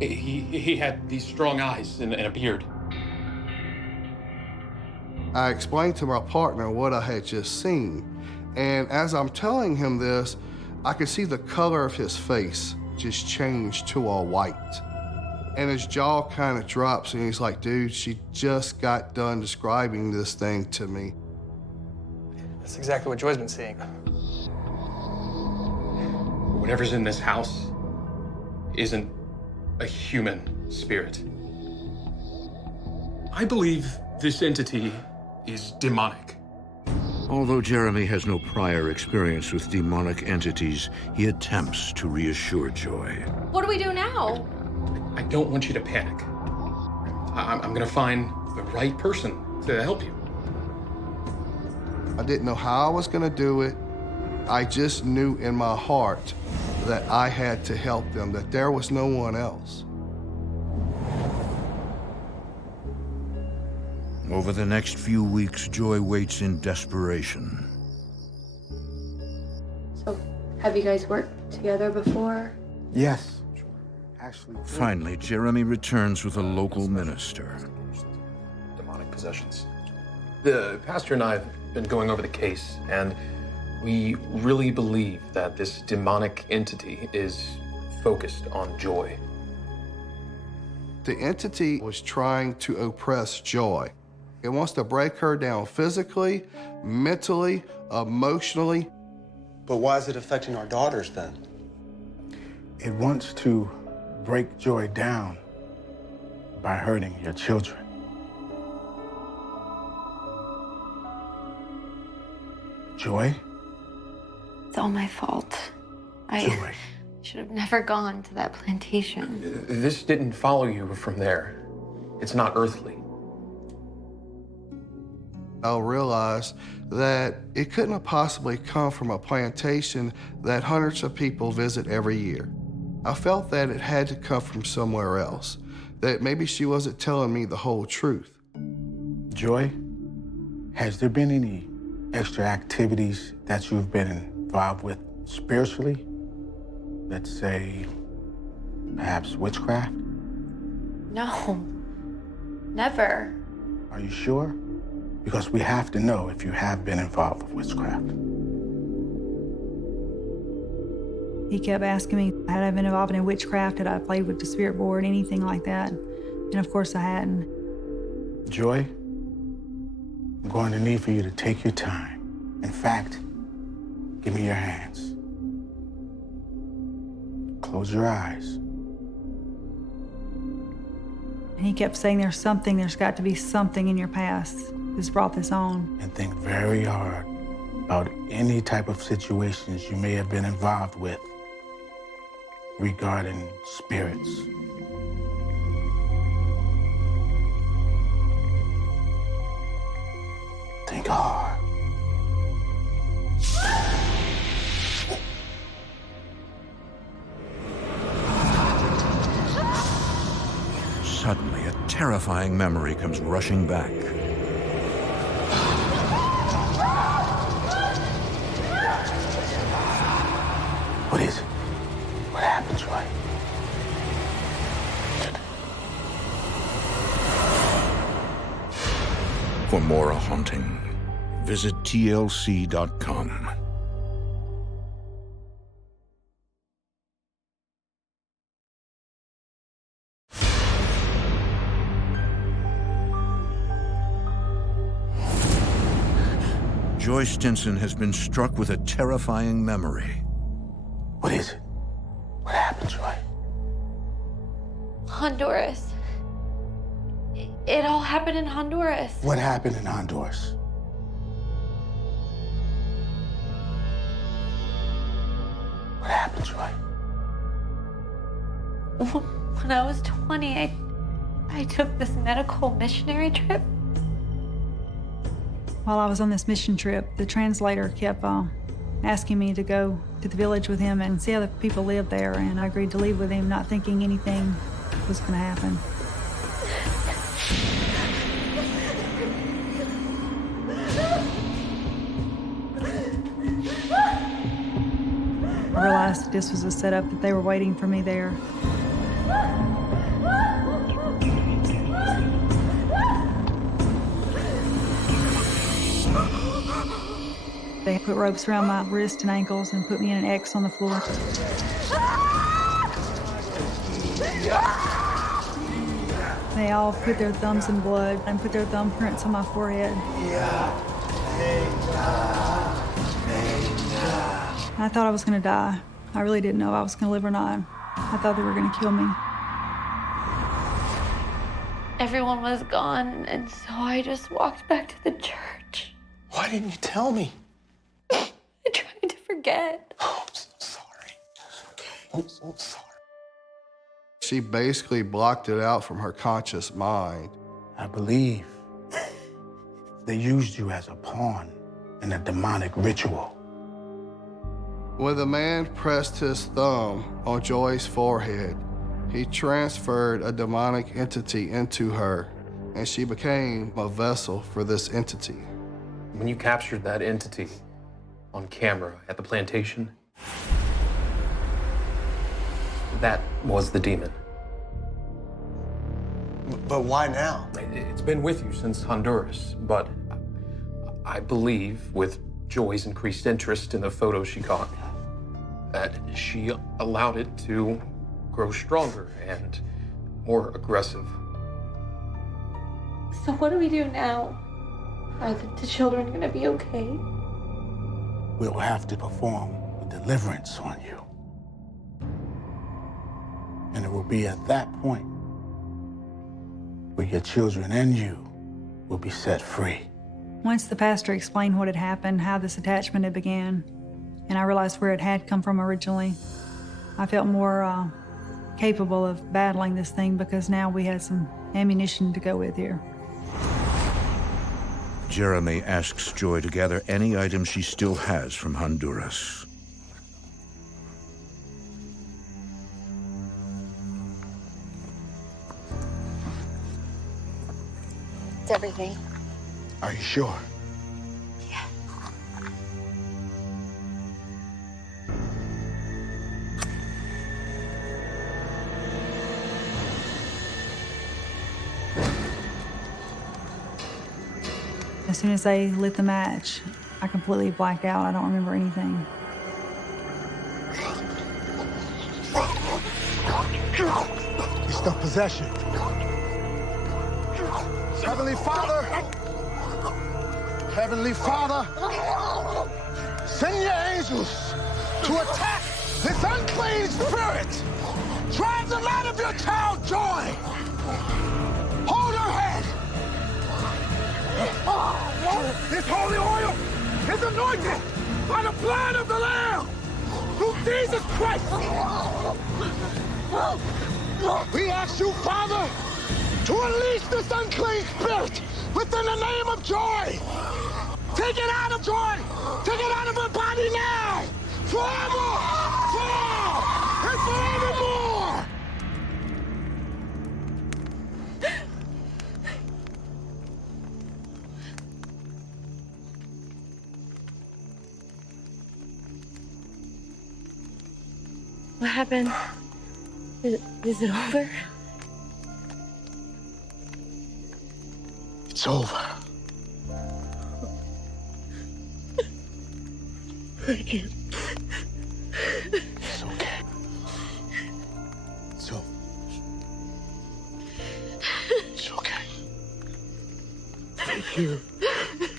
He had these strong eyes and a beard. I explained to my partner what I had just seen. And as I'm telling him this, I could see the color of his face just change to all white. And his jaw kind of drops, and he's like, dude, she just got done describing this thing to me. That's exactly what Joy's been seeing. Whatever's in this house isn't a human spirit. I believe this entity is demonic. Although Jeremy has no prior experience with demonic entities, he attempts to reassure Joy. What do we do now? I don't want you to panic. I'm gonna find the right person to help you. I didn't know how I was gonna do it. I just knew in my heart that I had to help them, that there was no one else. Over the next few weeks, Joy waits in desperation. So, have you guys worked together before? Yes. Actually. Finally, Jeremy returns with a local minister. Demonic possessions. The pastor and I have been going over the case, and we really believe that this demonic entity is focused on Joy. The entity was trying to oppress Joy. It wants to break her down physically, mentally, emotionally. But why is it affecting our daughters then? It wants to break Joy down by hurting your children. Joy? It's all my fault. I should have never gone to that plantation. This didn't follow you from there. It's not earthly. I'll realize that it couldn't have possibly come from a plantation that hundreds of people visit every year. I felt that it had to come from somewhere else, that maybe she wasn't telling me the whole truth. Joy, has there been any extra activities that you've been involved with spiritually? Let's say, perhaps witchcraft? No, never. Are you sure? Because we have to know if you have been involved with witchcraft. He kept asking me, had I been involved in witchcraft? Had I played with the spirit board, anything like that? And of course I hadn't. Joy, I'm going to need for you to take your time. In fact, give me your hands. Close your eyes. And he kept saying, there's got to be something in your past that's brought this on. And think very hard about any type of situations you may have been involved with regarding spirits. Think hard. Suddenly, a terrifying memory comes rushing back. What is it? What happened, Joy? For more A Haunting, visit tlc.com. Joy Stinson has been struck with a terrifying memory. What is it? What happened, Joy? Honduras. It all happened in Honduras. What happened in Honduras? What happened, Joy? When I was 20, I took this medical missionary trip. While I was on this mission trip, the translator kept asking me to go to the village with him and see how the people lived there, and I agreed to leave with him, not thinking anything was going to happen. I realized that this was a setup, that they were waiting for me there. They put ropes around my wrists and ankles and put me in an X on the floor. They all put their thumbs in blood and put their thumbprints on my forehead. I thought I was gonna die. I really didn't know if I was gonna live or not. I thought they were gonna kill me. Everyone was gone, and so I just walked back to the church. Why didn't you tell me? I tried to forget. Oh, I'm so sorry. I'm so sorry. She basically blocked it out from her conscious mind. I believe they used you as a pawn in a demonic ritual. When the man pressed his thumb on Joy's forehead, he transferred a demonic entity into her, and she became a vessel for this entity. When you captured that entity on camera at the plantation, that was the demon. But why now? It's been with you since Honduras, but I believe with Joy's increased interest in the photos she caught, that she allowed it to grow stronger and more aggressive. So what do we do now? Are the children going to be okay? We'll have to perform a deliverance on you. And it will be at that point where your children and you will be set free. Once the pastor explained what had happened, how this attachment had began, and I realized where it had come from originally, I felt more capable of battling this thing because now we had some ammunition to go with here. Jeremy asks Joy to gather any items she still has from Honduras. It's everything. Are you sure? As soon as they lit the match, I completely blacked out. I don't remember anything. It's the possession. Heavenly Father, Heavenly Father, send your angels to attack this unclean spirit. Drive them out of your child, Joy. Hold her head. This holy oil is anointed by the blood of the Lamb through Jesus Christ. We ask you, Father, to release this unclean spirit within the name of Joy. Take it out of Joy. Take it out of her body now. Forever. For and forevermore. What happened? Is it over? It's over. Thank you. It's okay. It's over. It's okay. Thank you.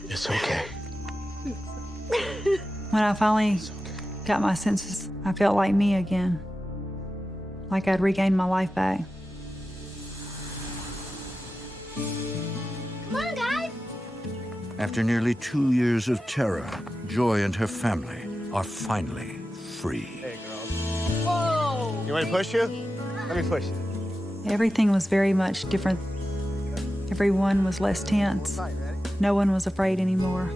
It's okay. When I finally got my senses, I felt like me again. Like I'd regained my life back. Come on, guys. After nearly 2 years of terror, Joy and her family are finally free. Hey, girls. Whoa! You want me to push you? Let me push you. Everything was very much different. Everyone was less tense. No one was afraid anymore.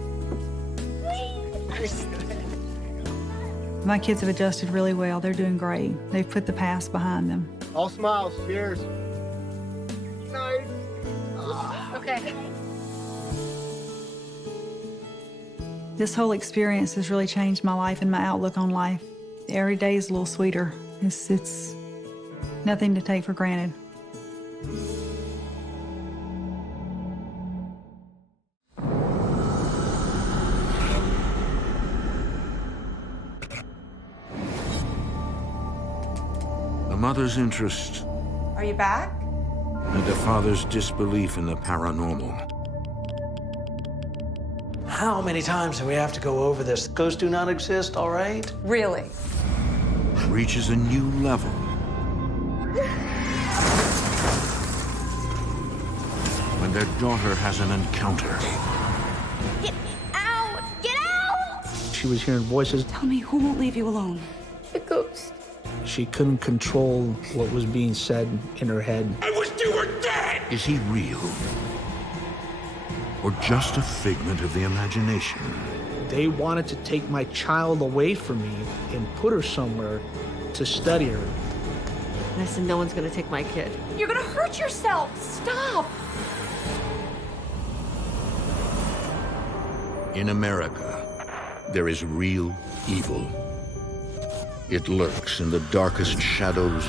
My kids have adjusted really well. They're doing great. They've put the past behind them. All smiles. Cheers. Nice. Okay. This whole experience has really changed my life and my outlook on life. Every day is a little sweeter. It's nothing to take for granted. A mother's interest Are you back? and a father's disbelief in the paranormal How many times do we have to go over this? Ghosts do not exist, all right? Really? reaches a new level when their daughter has an encounter. Get out! Get out! She was hearing voices. Tell me, who won't leave you alone? The ghost. She couldn't control what was being said in her head. I wish you were dead! Is he real? Or just a figment of the imagination? They wanted to take my child away from me and put her somewhere to study her. And I said, no one's gonna take my kid. You're gonna hurt yourself! Stop! In America, there is real evil. It lurks in the darkest shadows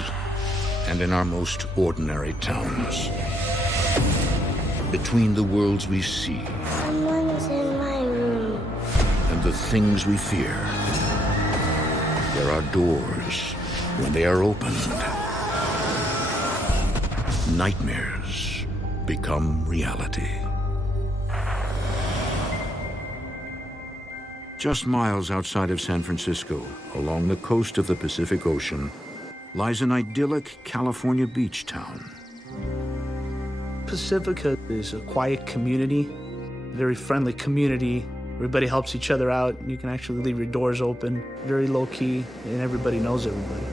and in our most ordinary towns. Between the worlds we see Someone's in my room. and the things we fear, there are doors. When they are opened, nightmares become reality. Just miles outside of San Francisco, along the coast of the Pacific Ocean, lies an idyllic California beach town. Pacifica is a quiet community, very friendly community. Everybody helps each other out. You can actually leave your doors open, very low key, and everybody knows everybody.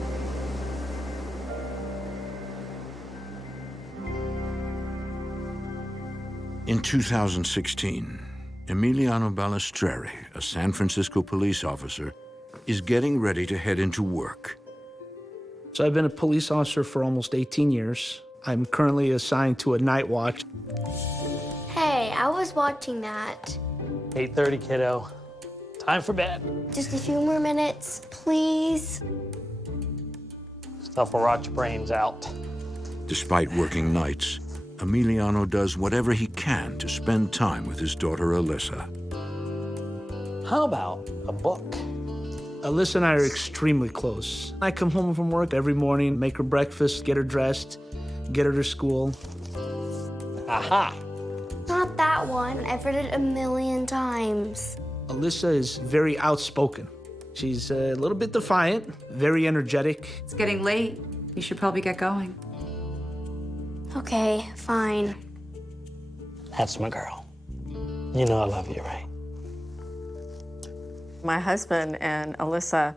In 2016, Emiliano Balistreri, a San Francisco police officer, is getting ready to head into work. So I've been a police officer for almost 18 years. I'm currently assigned to a night watch. Hey, I was watching that. 8:30, kiddo. Time for bed. Just a few more minutes, please. Stuff will rot your brains out. Despite working nights, Emiliano does whatever he can to spend time with his daughter, Alyssa. How about a book? Alyssa and I are extremely close. I come home from work every morning, make her breakfast, get her dressed, get her to school. Aha! Not that one. I've read it a million times. Alyssa is very outspoken. She's a little bit defiant, very energetic. It's getting late. You should probably get going. Okay, fine. That's my girl. You know I love you, right? My husband and Alyssa,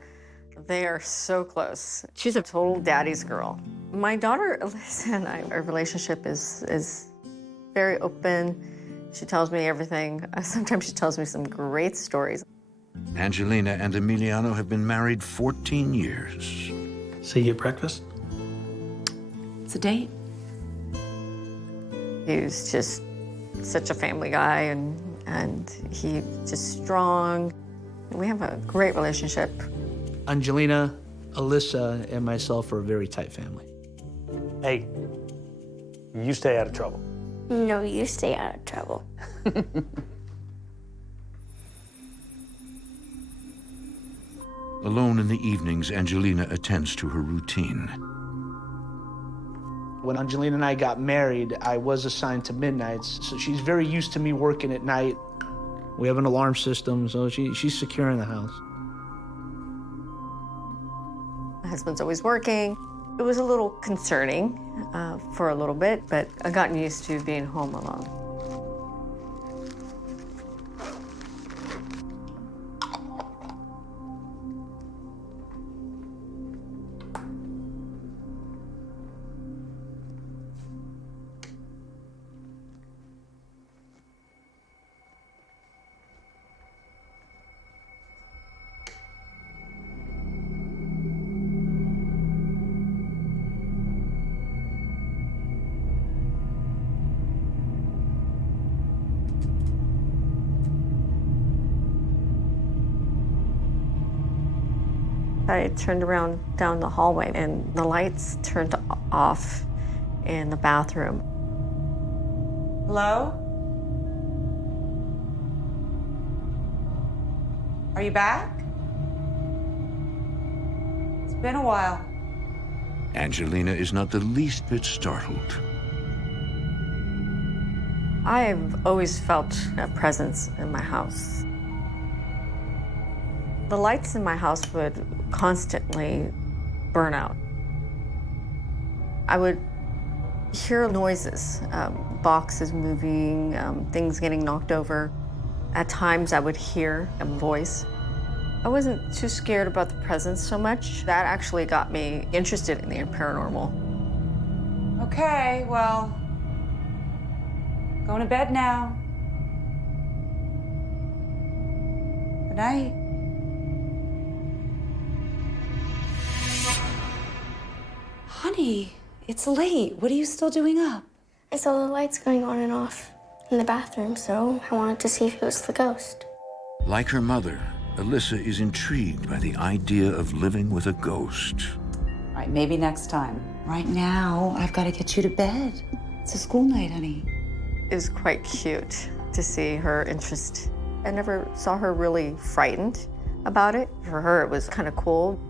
they are so close. She's a total daddy's girl. My daughter, Alyssa, and I, our relationship is very open. She tells me everything. Sometimes she tells me some great stories. Angelina and Emiliano have been married 14 years. See you at breakfast? It's a date. He's just such a family guy, and he's just strong. We have a great relationship. Angelina, Alyssa, and myself are a very tight family. Hey, you stay out of trouble. No, you stay out of trouble. Alone in the evenings, Angelina attends to her routine. When Angelina and I got married, I was assigned to midnights, so she's very used to me working at night. We have an alarm system, so she's secure in the house. My husband's always working. It was a little concerning for a little bit, but I've gotten used to being home alone. I turned around down the hallway and the lights turned off in the bathroom. Hello? Are you back? It's been a while. Angelina is not the least bit startled. I've always felt a presence in my house. The lights in my house would constantly burn out. I would hear noises, boxes moving, things getting knocked over. At times I would hear a voice. I wasn't too scared about the presence so much. That actually got me interested in the paranormal. Okay, well, going to bed now. Good night. Honey, it's late. What are you still doing up? I saw the lights going on and off in the bathroom, so I wanted to see if it was the ghost. Like her mother, Alyssa is intrigued by the idea of living with a ghost. All right, maybe next time. Right now, I've got to get you to bed. It's a school night, honey. It was quite cute to see her interest. I never saw her really frightened about it. For her, it was kind of cool.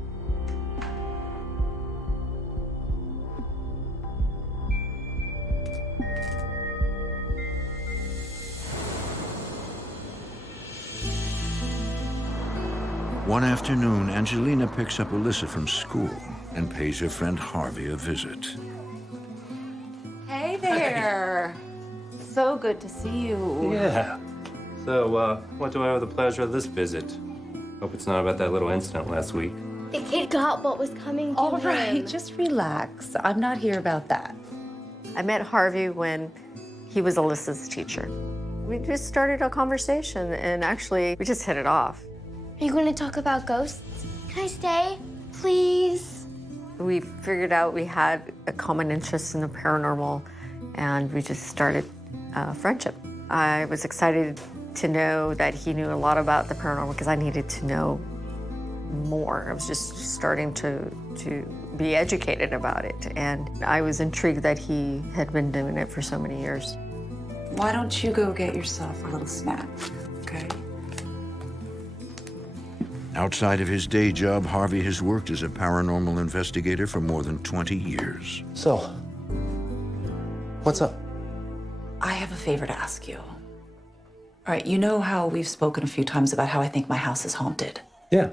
One afternoon, Angelina picks up Alyssa from school and pays her friend Harvey a visit. Hey there. So good to see you. Yeah. So, what do I owe the pleasure of this visit? Hope it's not about that little incident last week. The kid got what was coming to All him. right, just relax. I'm not here about that. I met Harvey when he was Alyssa's teacher. We just started a conversation, and actually, we just hit it off. Are you going to talk about ghosts? Can I stay, please? We figured out we had a common interest in the paranormal, and we just started a friendship. I was excited to know that he knew a lot about the paranormal because I needed to know more. I was just starting to be educated about it, and I was intrigued that he had been doing it for so many years. Why don't you go get yourself a little snack, okay? Outside of his day job, Harvey has worked as a paranormal investigator for more than 20 years. So, what's up? I have a favor to ask you. All right, you know how we've spoken a few times about how I think my house is haunted? Yeah.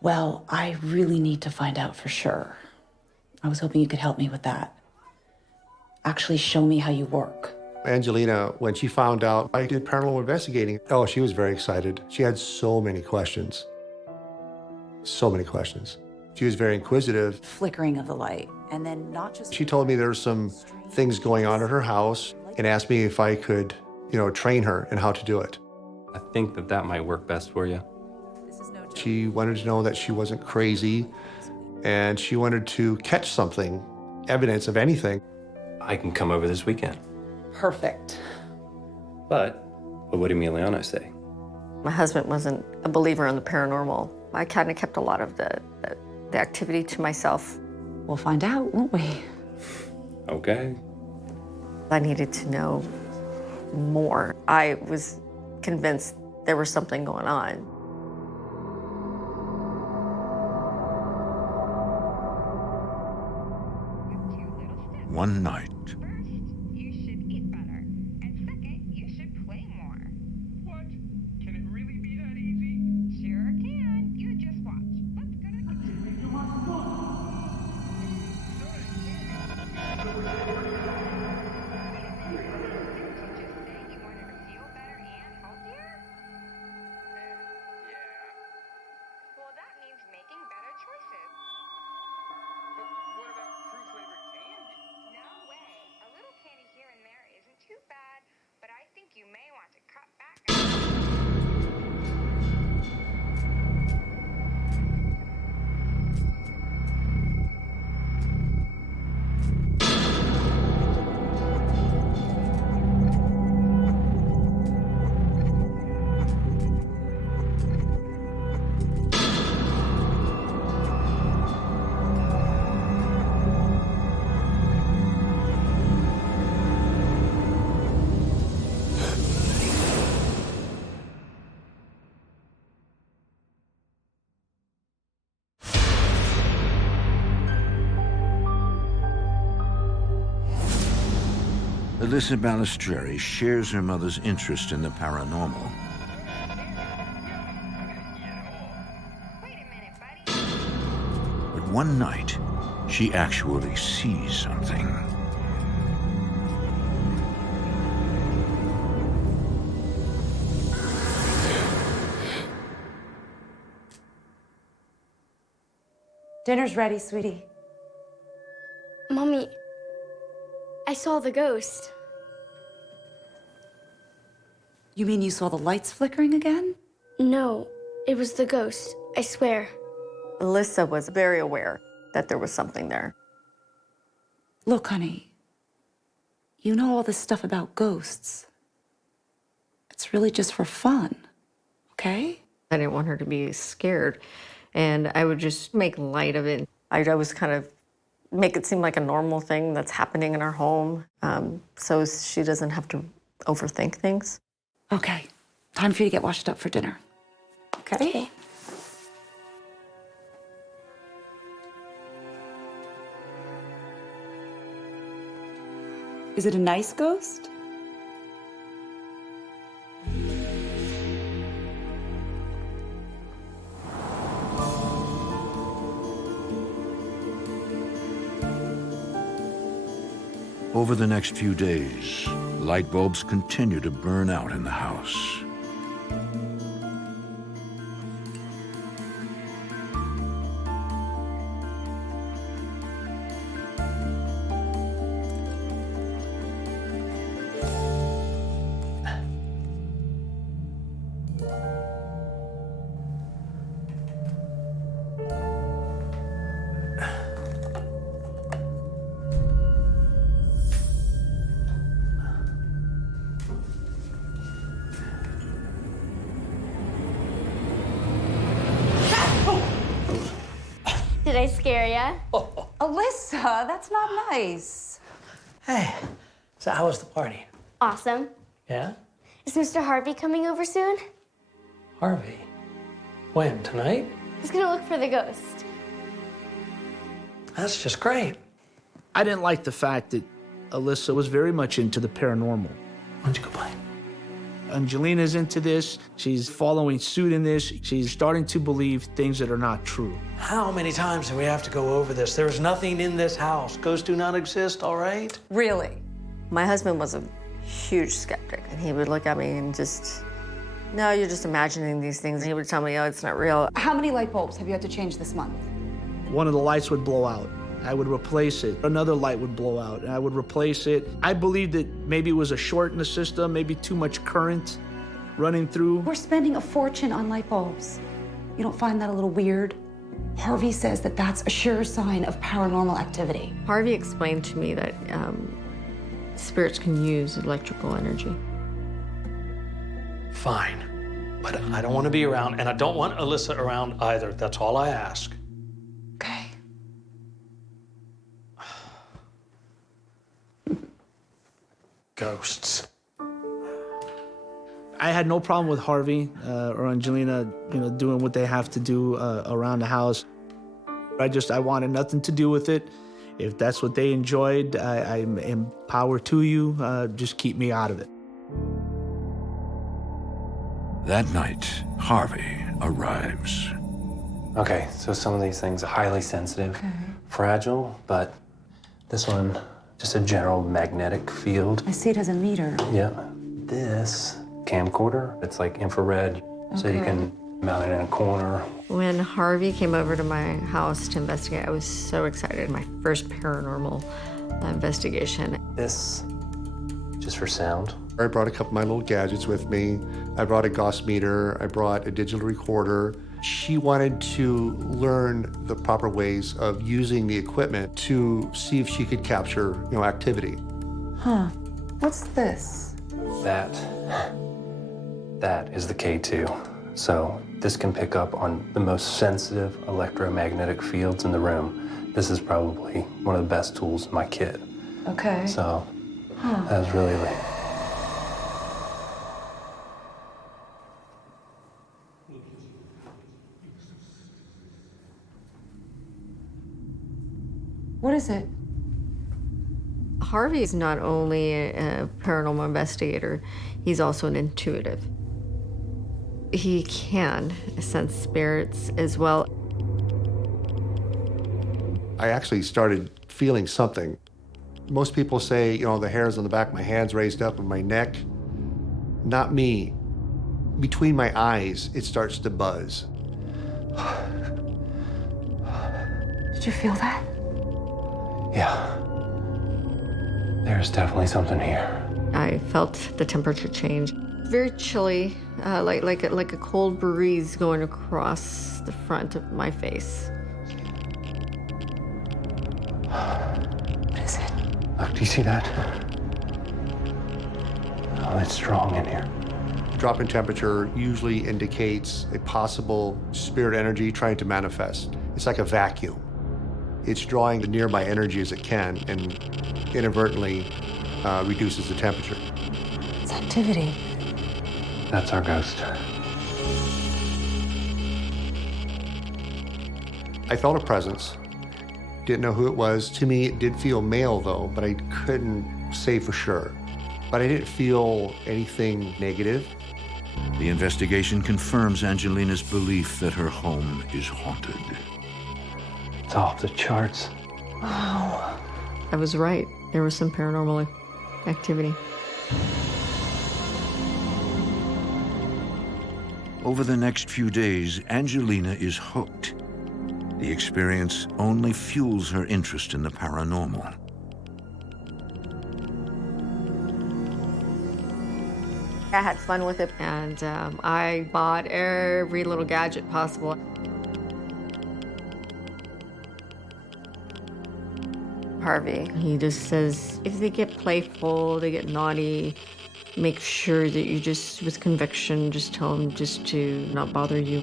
Well, I really need to find out for sure. I was hoping you could help me with that. Actually show me how you work. Angelina, when she found out I did paranormal investigating, oh, she was very excited. She had so many questions. So many questions. She was very inquisitive. Flickering of the light, and then not just... She told me there were some things going on at her house and asked me if I could, train her in how to do it. I think that might work best for you. She wanted to know that she wasn't crazy, and she wanted to catch something, evidence of anything. I can come over this weekend. Perfect. But what did Emiliano say? My husband wasn't a believer in the paranormal. I kind of kept a lot of the activity to myself. We'll find out, won't we? Okay. I needed to know more. I was convinced there was something going on. One night, Alyssa Balistreri shares her mother's interest in the paranormal. But one night, she actually sees something. Dinner's ready, sweetie. Mommy, I saw the ghost. You mean you saw the lights flickering again? No, it was the ghost, I swear. Alyssa was very aware that there was something there. Look, honey, you know all this stuff about ghosts. It's really just for fun, okay? I didn't want her to be scared, and I would just make light of it. I was kind of make it seem like a normal thing that's happening in our home, so she doesn't have to overthink things. Okay, time for you to get washed up for dinner. Okay? Is it a nice ghost? Over the next few days, light bulbs continue to burn out in the house. Did I scare ya? Alyssa, that's not nice. Hey, so how was the party? Awesome. Yeah? Is Mr. Harvey coming over soon? Harvey? When, tonight? He's gonna look for the ghost. That's just great. I didn't like the fact that Alyssa was very much into the paranormal. Why don't you go play? Angelina's into this. She's following suit in this. She's starting to believe things that are not true. How many times do we have to go over this? There's nothing in this house. Ghosts do not exist, all right? Really? My husband was a huge skeptic, and he would look at me and just, no, you're just imagining these things. And he would tell me, oh, it's not real. How many light bulbs have you had to change this month? One of the lights would blow out. I would replace it. Another light would blow out, and I would replace it. I believed that maybe it was a short in the system, maybe too much current running through. We're spending a fortune on light bulbs. You don't find that a little weird? Harvey says that that's a sure sign of paranormal activity. Harvey explained to me that spirits can use electrical energy. Fine. But I don't want to be around, and I don't want Alyssa around either. That's all I ask. Okay. Ghosts. I had no problem with Harvey or Angelina, doing what they have to do around the house. I wanted nothing to do with it. If that's what they enjoyed, I'm empowered to you. Just keep me out of it. That night, Harvey arrives. Okay, so some of these things are highly sensitive, fragile, but this one, just a general magnetic field. I see it as a meter. Yeah. This camcorder, it's like infrared, so you can mount it in a corner. When Harvey came over to my house to investigate, I was so excited. My first paranormal investigation. This, just for sound. I brought a couple of my little gadgets with me. I brought a Gauss meter. I brought a digital recorder. She wanted to learn the proper ways of using the equipment to see if she could capture, activity. Huh. What's this? That is the K2. So this can pick up on the most sensitive electromagnetic fields in the room. This is probably one of the best tools in my kit. Okay. So that's really What is it? Harvey is not only a paranormal investigator, he's also an intuitive. He can sense spirits as well. I actually started feeling something. Most people say, the hairs on the back of my hands raised up and my neck. Not me. Between my eyes, it starts to buzz. Did you feel that? Yeah. There's definitely something here. I felt the temperature change. Very chilly, like a cold breeze going across the front of my face. What is it? Look, do you see that? Oh, it's strong in here. Drop in temperature usually indicates a possible spirit energy trying to manifest. It's like a vacuum. It's drawing the nearby energy as it can and inadvertently reduces the temperature. It's activity. That's our ghost. I felt a presence. Didn't know who it was. To me, it did feel male, though, but I couldn't say for sure. But I didn't feel anything negative. The investigation confirms Angelina's belief that her home is haunted. It's off the charts. Wow. I was right. there was some paranormal activity. Over the next few days, Angelina is hooked. The experience only fuels her interest in the paranormal. I had fun with it, and I bought every little gadget possible. Harvey, he just says, if they get playful, they get naughty, make sure that you just, with conviction, just tell them just to not bother you.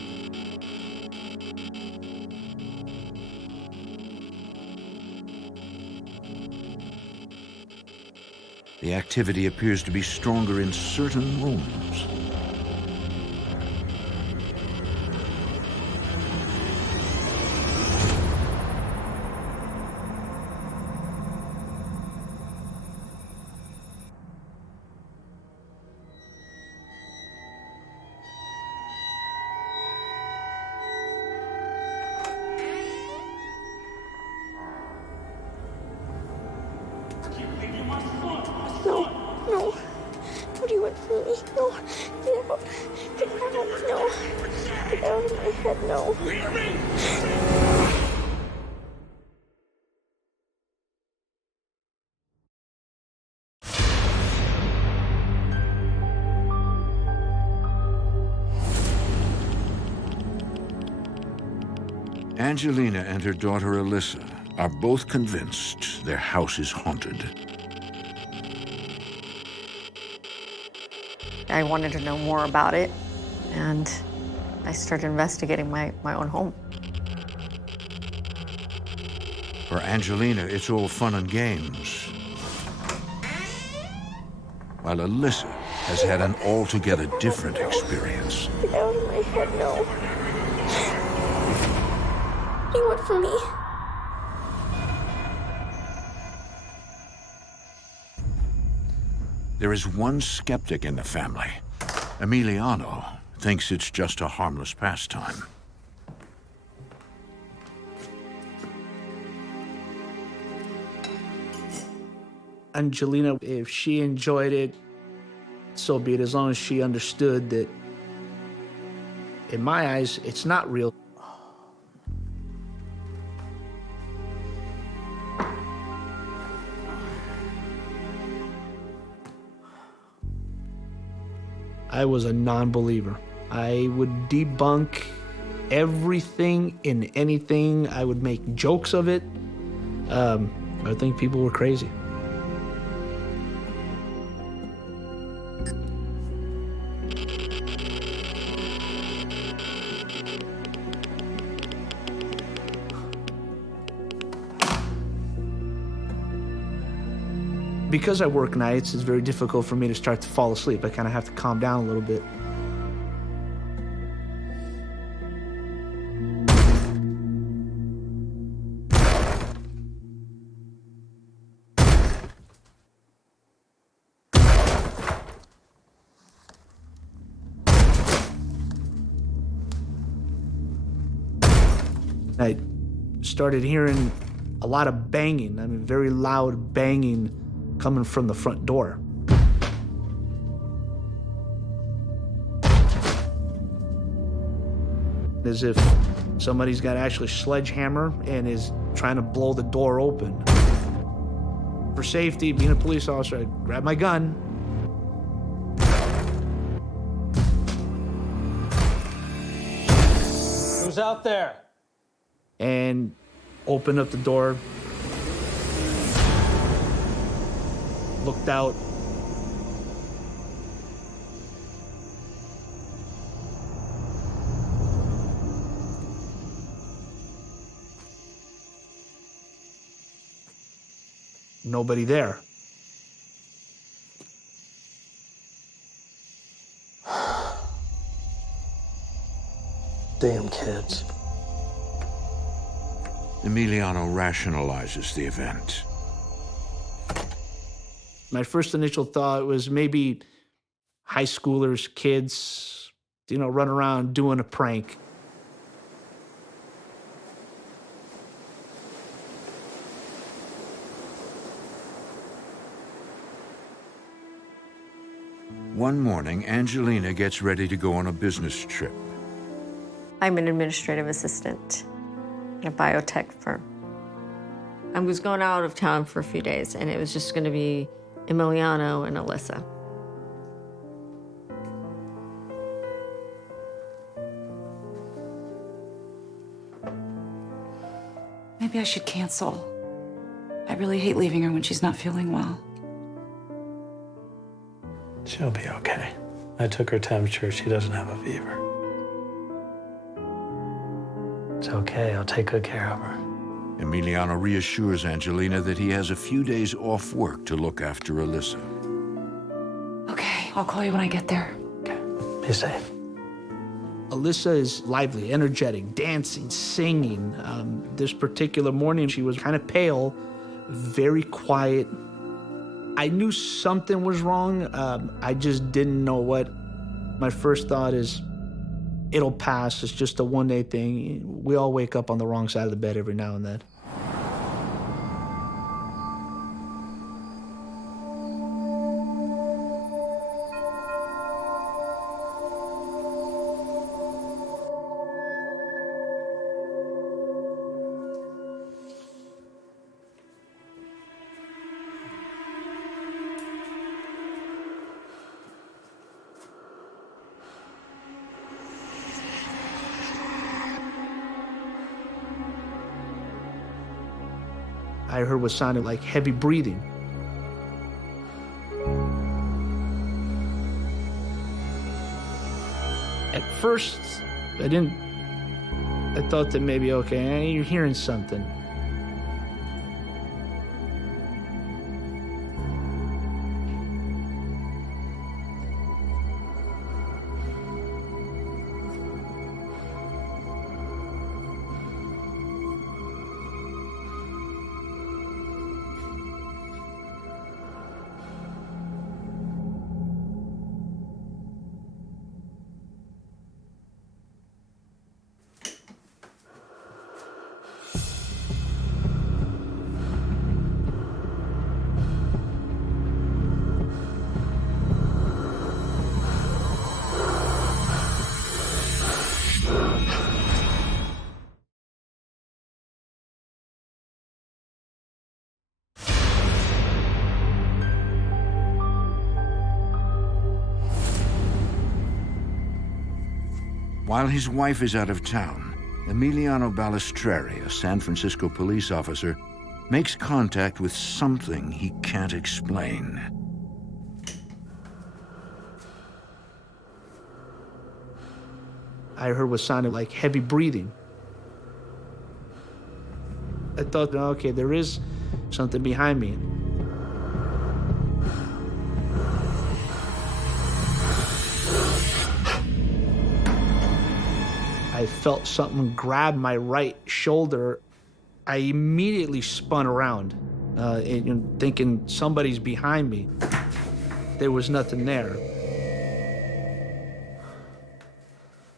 The activity appears to be stronger in certain rooms. No, no. What do you want from me? No, get out. Get out, no. Get out of my head, no. Angelina and her daughter Alyssa are both convinced their house is haunted. I wanted to know more about it, and I started investigating my own home. For Angelina, it's all fun and games, while Alyssa has had an altogether different experience. Get out of my head, no. What do you want from me? There is one skeptic in the family. Emiliano thinks it's just a harmless pastime. Angelina, if she enjoyed it, so be it, as long as she understood that, in my eyes, it's not real. I was a non-believer. I would debunk everything and anything. I would make jokes of it. I think people were crazy. Because I work nights, it's very difficult for me to start to fall asleep. I kind of have to calm down a little bit. I started hearing a lot of banging, I mean, very loud banging coming from the front door. As if somebody's got actually a sledgehammer and is trying to blow the door open. For safety, being a police officer, I grabbed my gun. Who's out there? And opened up the door. Looked out. Nobody there. Damn kids. Emiliano rationalizes the event. My first initial thought was maybe high schoolers, kids, run around doing a prank. One morning, Angelina gets ready to go on a business trip. I'm an administrative assistant in a biotech firm. I was going out of town for a few days, and it was just going to be Emiliano and Alyssa. Maybe I should cancel. I really hate leaving her when she's not feeling well. She'll be okay. I took her temperature. She doesn't have a fever. It's okay. I'll take good care of her. Emiliano reassures Angelina that he has a few days off work to look after Alyssa. Okay, I'll call you when I get there. Be safe. Alyssa is lively, energetic, dancing, singing. This particular morning, she was kind of pale, very quiet. I knew something was wrong. I just didn't know what. My first thought is, it'll pass. It's just a one-day thing. We all wake up on the wrong side of the bed every now and then. I heard what sounded like heavy breathing. At first, I thought that maybe, okay, you're hearing something. While his wife is out of town, Emiliano Balistreri, a San Francisco police officer, makes contact with something he can't explain. I heard what sounded like heavy breathing. I thought, okay, there is something behind me. I felt something grab my right shoulder. I immediately spun around, thinking somebody's behind me. There was nothing there.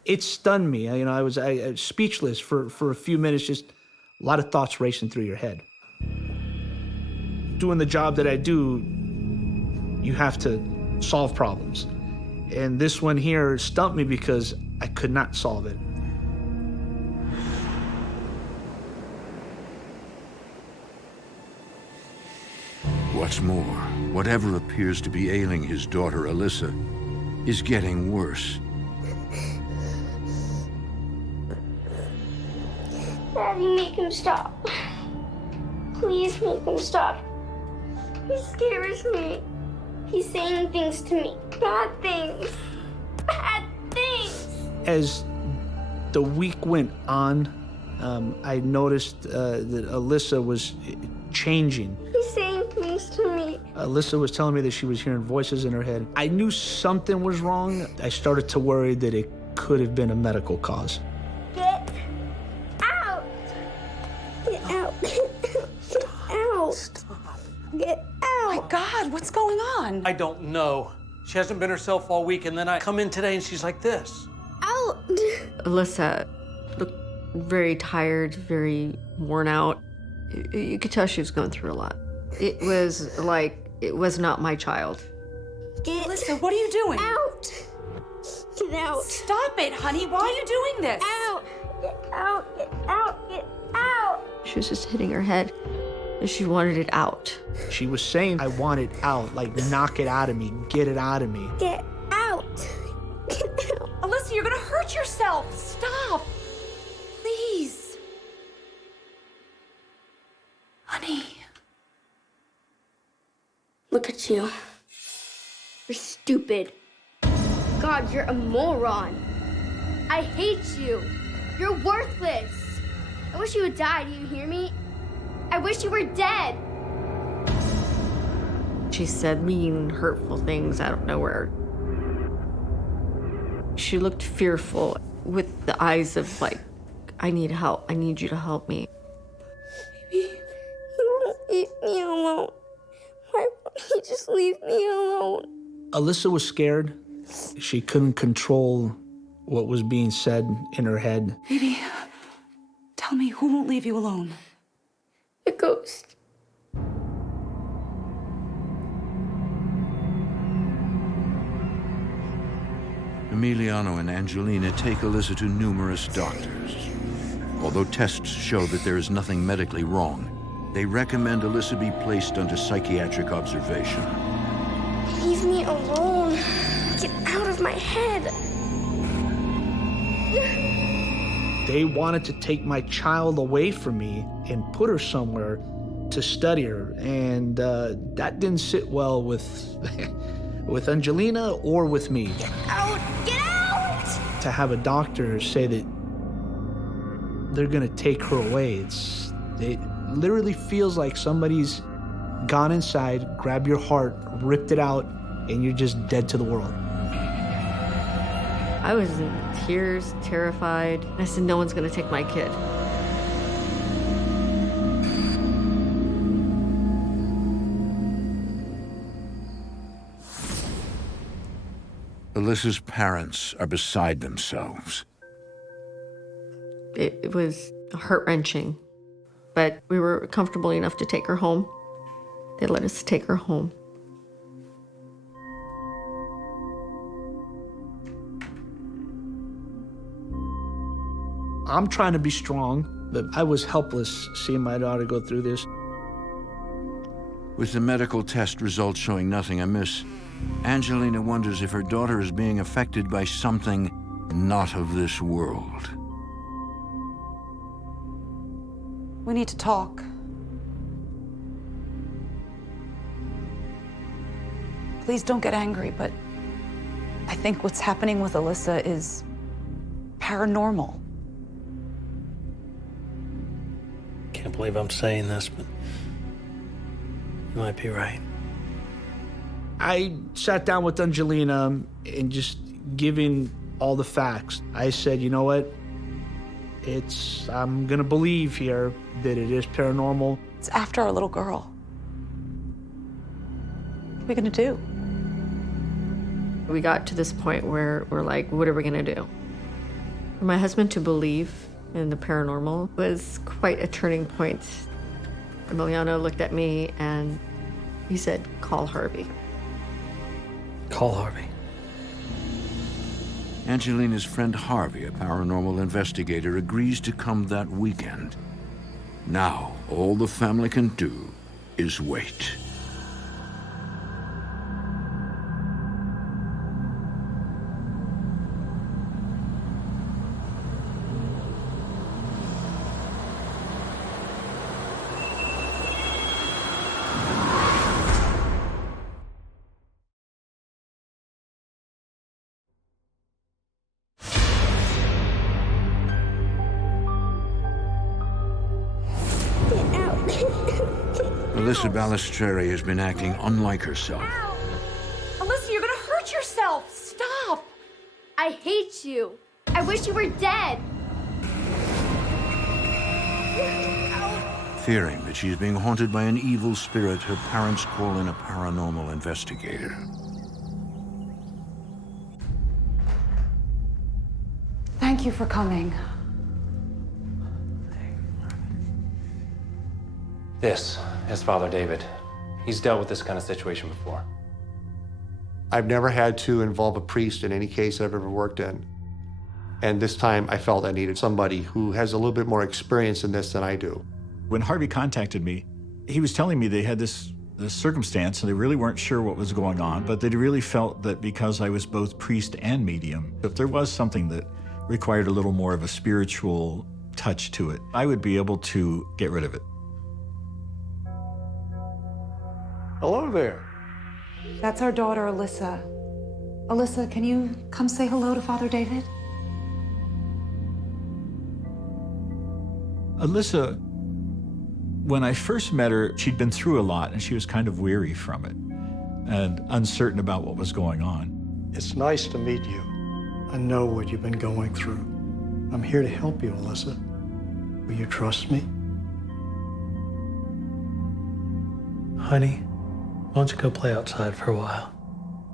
It stunned me. I was speechless for a few minutes, just a lot of thoughts racing through your head. Doing the job that I do, you have to solve problems. And this one here stumped me because I could not solve it. What's more, whatever appears to be ailing his daughter Alyssa is getting worse. Daddy, make him stop. Please make him stop. He scares me. He's saying things to me. Bad things. Bad things. As the week went on, I noticed that Alyssa was changing. He's saying things to me. Alyssa was telling me that she was hearing voices in her head. I knew something was wrong. I started to worry that it could have been a medical cause. Get out. Get out. Get out. Stop. Get out. My God, what's going on? I don't know. She hasn't been herself all week, and then I come in today and she's like this. Out. Alyssa looked very tired, very worn out. You could tell she was going through a lot. It was like, it was not my child. Get Alyssa, what are you doing? Out! Get out! Stop it, honey. Why are you doing this? Out! Get out! Get out! Get out! She was just hitting her head, and she wanted it out. She was saying, I want it out, like knock it out of me, get it out of me. Get out! Get out! Alyssa, you're gonna hurt yourself. Stop. Please. Honey. Look at you. You're stupid. God, you're a moron. I hate you. You're worthless. I wish you would die, do you hear me? I wish you were dead. She said mean, hurtful things out of nowhere. She looked fearful with the eyes of like, I need help. I need you to help me. Baby, you won't leave me alone. Why won't you just leave me alone? Alyssa was scared. She couldn't control what was being said in her head. Baby, tell me, who won't leave you alone? The ghost. Emiliano and Angelina take Alyssa to numerous doctors. Although tests show that there is nothing medically wrong, they recommend Alyssa be placed under psychiatric observation. Leave me alone. Get out of my head. They wanted to take my child away from me and put her somewhere to study her, and that didn't sit well with with Angelina or with me. Get out! Get out! To have a doctor say that they're gonna take her away, it literally feels like somebody's gone inside, grabbed your heart, ripped it out, and you're just dead to the world. I was in tears, terrified. I said, no one's gonna take my kid. Alyssa's parents are beside themselves. It was heart-wrenching, but we were comfortable enough to take her home. They let us take her home. I'm trying to be strong, but I was helpless seeing my daughter go through this. With the medical test results showing nothing amiss, Angelina wonders if her daughter is being affected by something not of this world. We need to talk. Please don't get angry, but I think what's happening with Alyssa is paranormal. Can't believe I'm saying this, but you might be right. I sat down with Angelina and just giving all the facts. I said, you know what? I'm gonna believe here that it is paranormal. It's after our little girl. What are we gonna do? We got to this point where we're like, what are we gonna do? For my husband to believe in the paranormal was quite a turning point. Emiliano looked at me and he said, call Harvey. Call Harvey. Angelina's friend Harvey, a paranormal investigator, agrees to come that weekend. Now, all the family can do is wait. Alyssa Balistreri has been acting unlike herself. Alyssa, you're gonna hurt yourself. Stop. I hate you. I wish you were dead. Fearing that she is being haunted by an evil spirit, her parents call in a paranormal investigator. Thank you for coming. This is Father David. He's dealt with this kind of situation before. I've never had to involve a priest in any case I've ever worked in. And this time I felt I needed somebody who has a little bit more experience in this than I do. When Harvey contacted me, he was telling me they had this circumstance and they really weren't sure what was going on, but they really felt that because I was both priest and medium, if there was something that required a little more of a spiritual touch to it, I would be able to get rid of it. Hello there. That's our daughter, Alyssa. Alyssa, can you come say hello to Father David? Alyssa, when I first met her, she'd been through a lot and she was kind of weary from it and uncertain about what was going on. It's nice to meet you. I know what you've been going through. I'm here to help you, Alyssa. Will you trust me? Honey, why don't you go play outside for a while?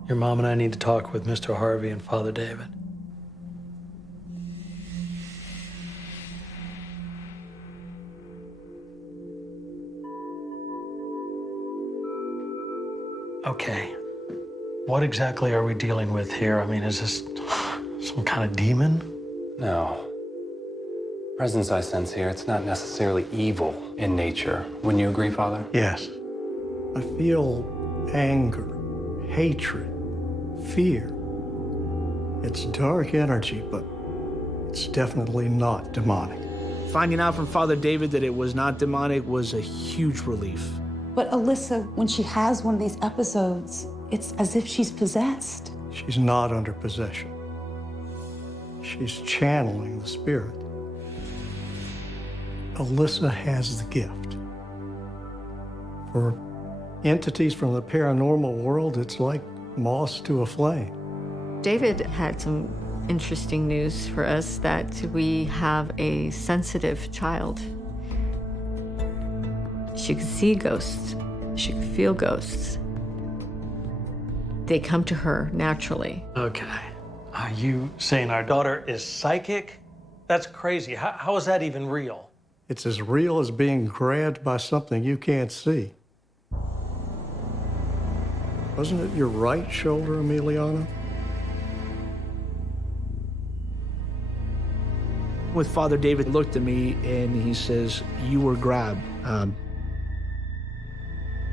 Your mom and I need to talk with Mr. Harvey and Father David. Okay, what exactly are we dealing with here? I mean, is this some kind of demon? No. Presence I sense here, it's not necessarily evil in nature. Wouldn't you agree, Father? Yes. I feel anger, hatred, fear. It's dark energy, but it's definitely not demonic. Finding out from Father David that it was not demonic was a huge relief. But Alyssa, when she has one of these episodes, it's as if she's possessed. She's not under possession. She's channeling the spirit. Alyssa has the gift. For entities from the paranormal world, it's like moss to a flame. David had some interesting news for us that we have a sensitive child. She could see ghosts. She could feel ghosts. They come to her naturally. Okay. Are you saying our daughter is psychic? That's crazy. How is that even real? It's as real as being grabbed by something you can't see. Wasn't it your right shoulder, Emiliana? With Father David looked at me and he says, "You were grabbed."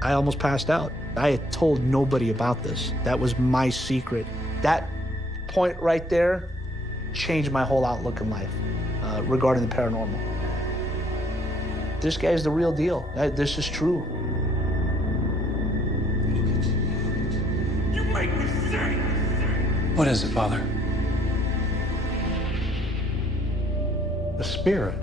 I almost passed out. I had told nobody about this. That was my secret. That point right there changed my whole outlook in life regarding the paranormal. This guy's the real deal. This is true. You make me sick! What is it, Father? The spirit.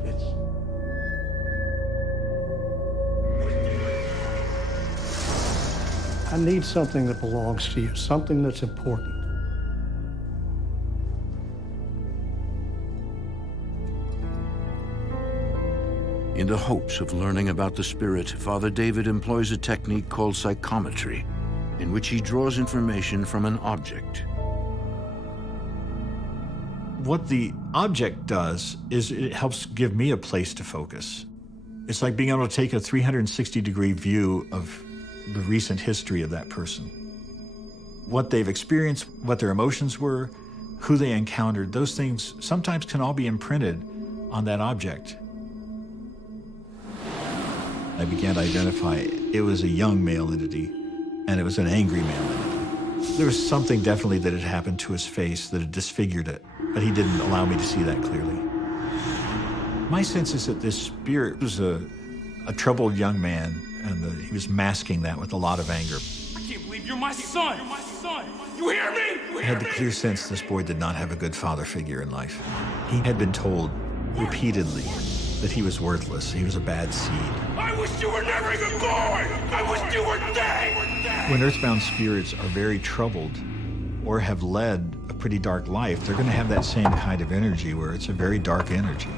I need something that belongs to you, something that's important. In the hopes of learning about the spirit, Father David employs a technique called psychometry, in which he draws information from an object. What the object does is it helps give me a place to focus. It's like being able to take a 360-degree view of the recent history of that person. What they've experienced, what their emotions were, who they encountered, those things sometimes can all be imprinted on that object. I began to identify it was a young male entity, and it was an angry male entity. There was something definitely that had happened to his face that had disfigured it, but he didn't allow me to see that clearly. My sense is that this spirit was a troubled young man, and he was masking that with a lot of anger. I can't believe you're my son! You hear me? I had the clear sense this boy did not have a good father figure in life. He had been told repeatedly that he was worthless, he was a bad seed. I wish you were never even born! I wish you were dead! When earthbound spirits are very troubled or have led a pretty dark life, they're going to have that same kind of energy where it's a very dark energy.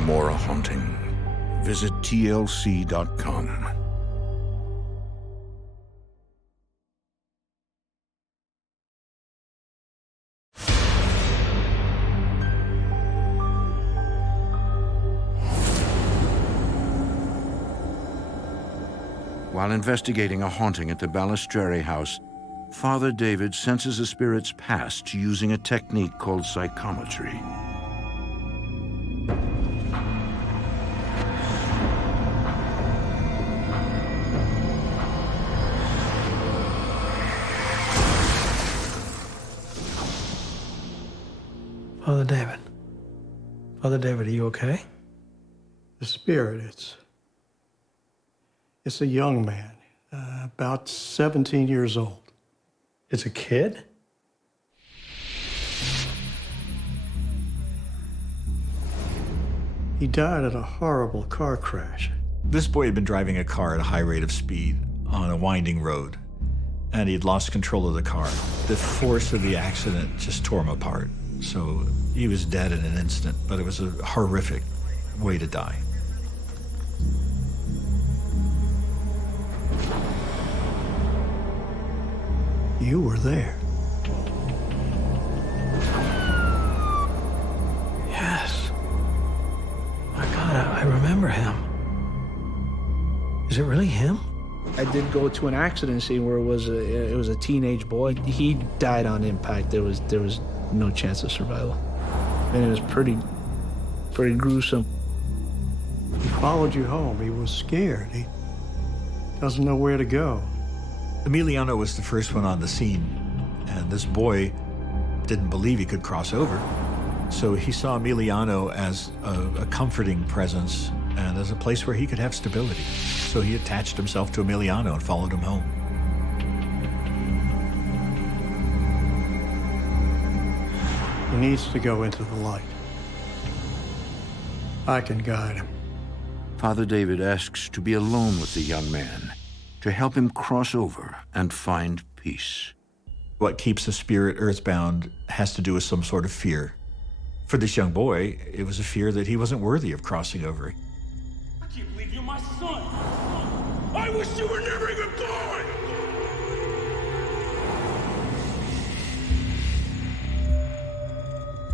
more a haunting, visit tlc.com. While investigating a haunting at the Balistreri house, Father David senses a spirit's past using a technique called psychometry. Father David. Father David, are you okay? The spirit, it's a young man, about 17 years old. It's a kid? He died in a horrible car crash. This boy had been driving a car at a high rate of speed on a winding road, and he had lost control of the car. The force of the accident just tore him apart. So he was dead in an instant, but it was a horrific way to die. You were there. Yes. My God, I remember him. Is it really him? I did go to an accident scene where it was a teenage boy. He died on impact. There was no chance of survival, and it was pretty gruesome. He followed you home. He was scared. He doesn't know where to go. Emiliano was the first one on the scene, and this boy didn't believe he could cross over. So he saw Emiliano as a comforting presence and as a place where he could have stability. So he attached himself to Emiliano and followed him home. He needs to go into the light. I can guide him. Father David asks to be alone with the young man, to help him cross over and find peace. What keeps a spirit earthbound has to do with some sort of fear. For this young boy, it was a fear that he wasn't worthy of crossing over. I can't believe you're my son. I wish you were never even born.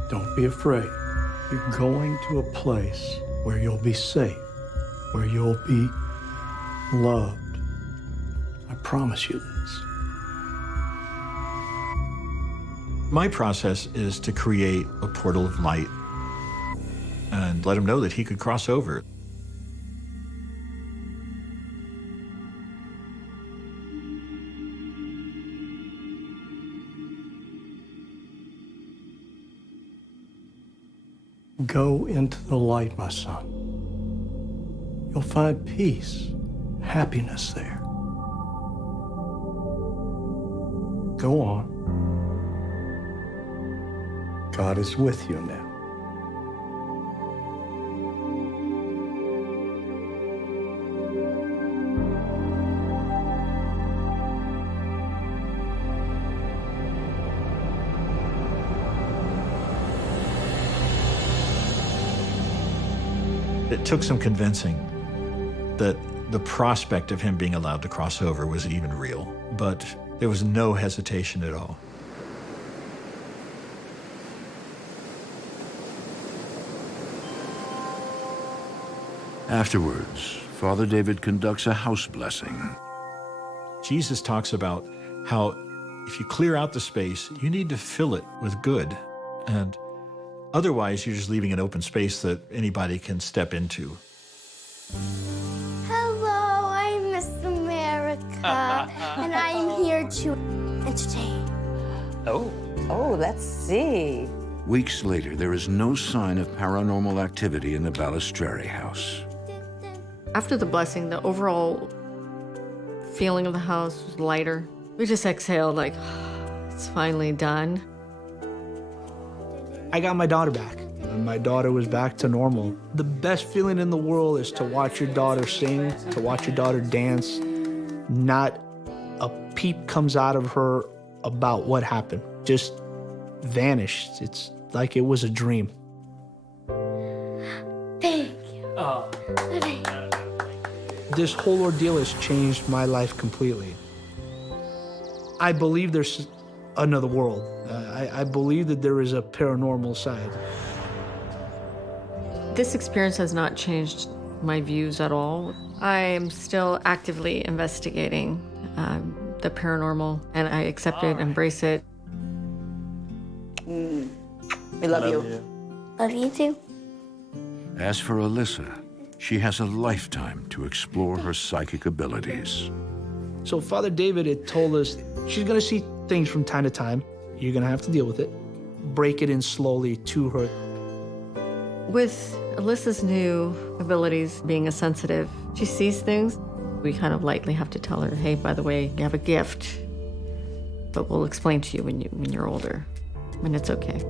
Don't be afraid. You're going to a place where you'll be safe, where you'll be loved. I promise you this. My process is to create a portal of light and let him know that he could cross over. Go into the light, my son. You'll find peace, happiness there. Go on. God is with you now. It took some convincing that the prospect of him being allowed to cross over was even real, but there was no hesitation at all. Afterwards, Father David conducts a house blessing. Jesus talks about how if you clear out the space, you need to fill it with good, and otherwise you're just leaving an open space that anybody can step into. Hello, I'm Miss America, and I am here to entertain. Oh, let's see. Weeks later, there is no sign of paranormal activity in the Balistreri house. After the blessing, the overall feeling of the house was lighter. We just exhaled like, it's finally done. I got my daughter back, and my daughter was back to normal. The best feeling in the world is to watch your daughter sing, to watch your daughter dance. Not a peep comes out of her about what happened. Just vanished. It's like it was a dream. Baby. This whole ordeal has changed my life completely. I believe there's another world. I believe that there is a paranormal side. This experience has not changed my views at all. I am still actively investigating the paranormal, and I accept it, embrace it. We love you. Love you too. As for Alyssa, she has a lifetime to explore her psychic abilities. So Father David had told us she's gonna see things from time to time. You're gonna have to deal with it. Break it in slowly to her. With Alyssa's new abilities, being a sensitive, she sees things. We kind of lightly have to tell her, hey, by the way, you have a gift, but we'll explain to you when you're older, and it's okay.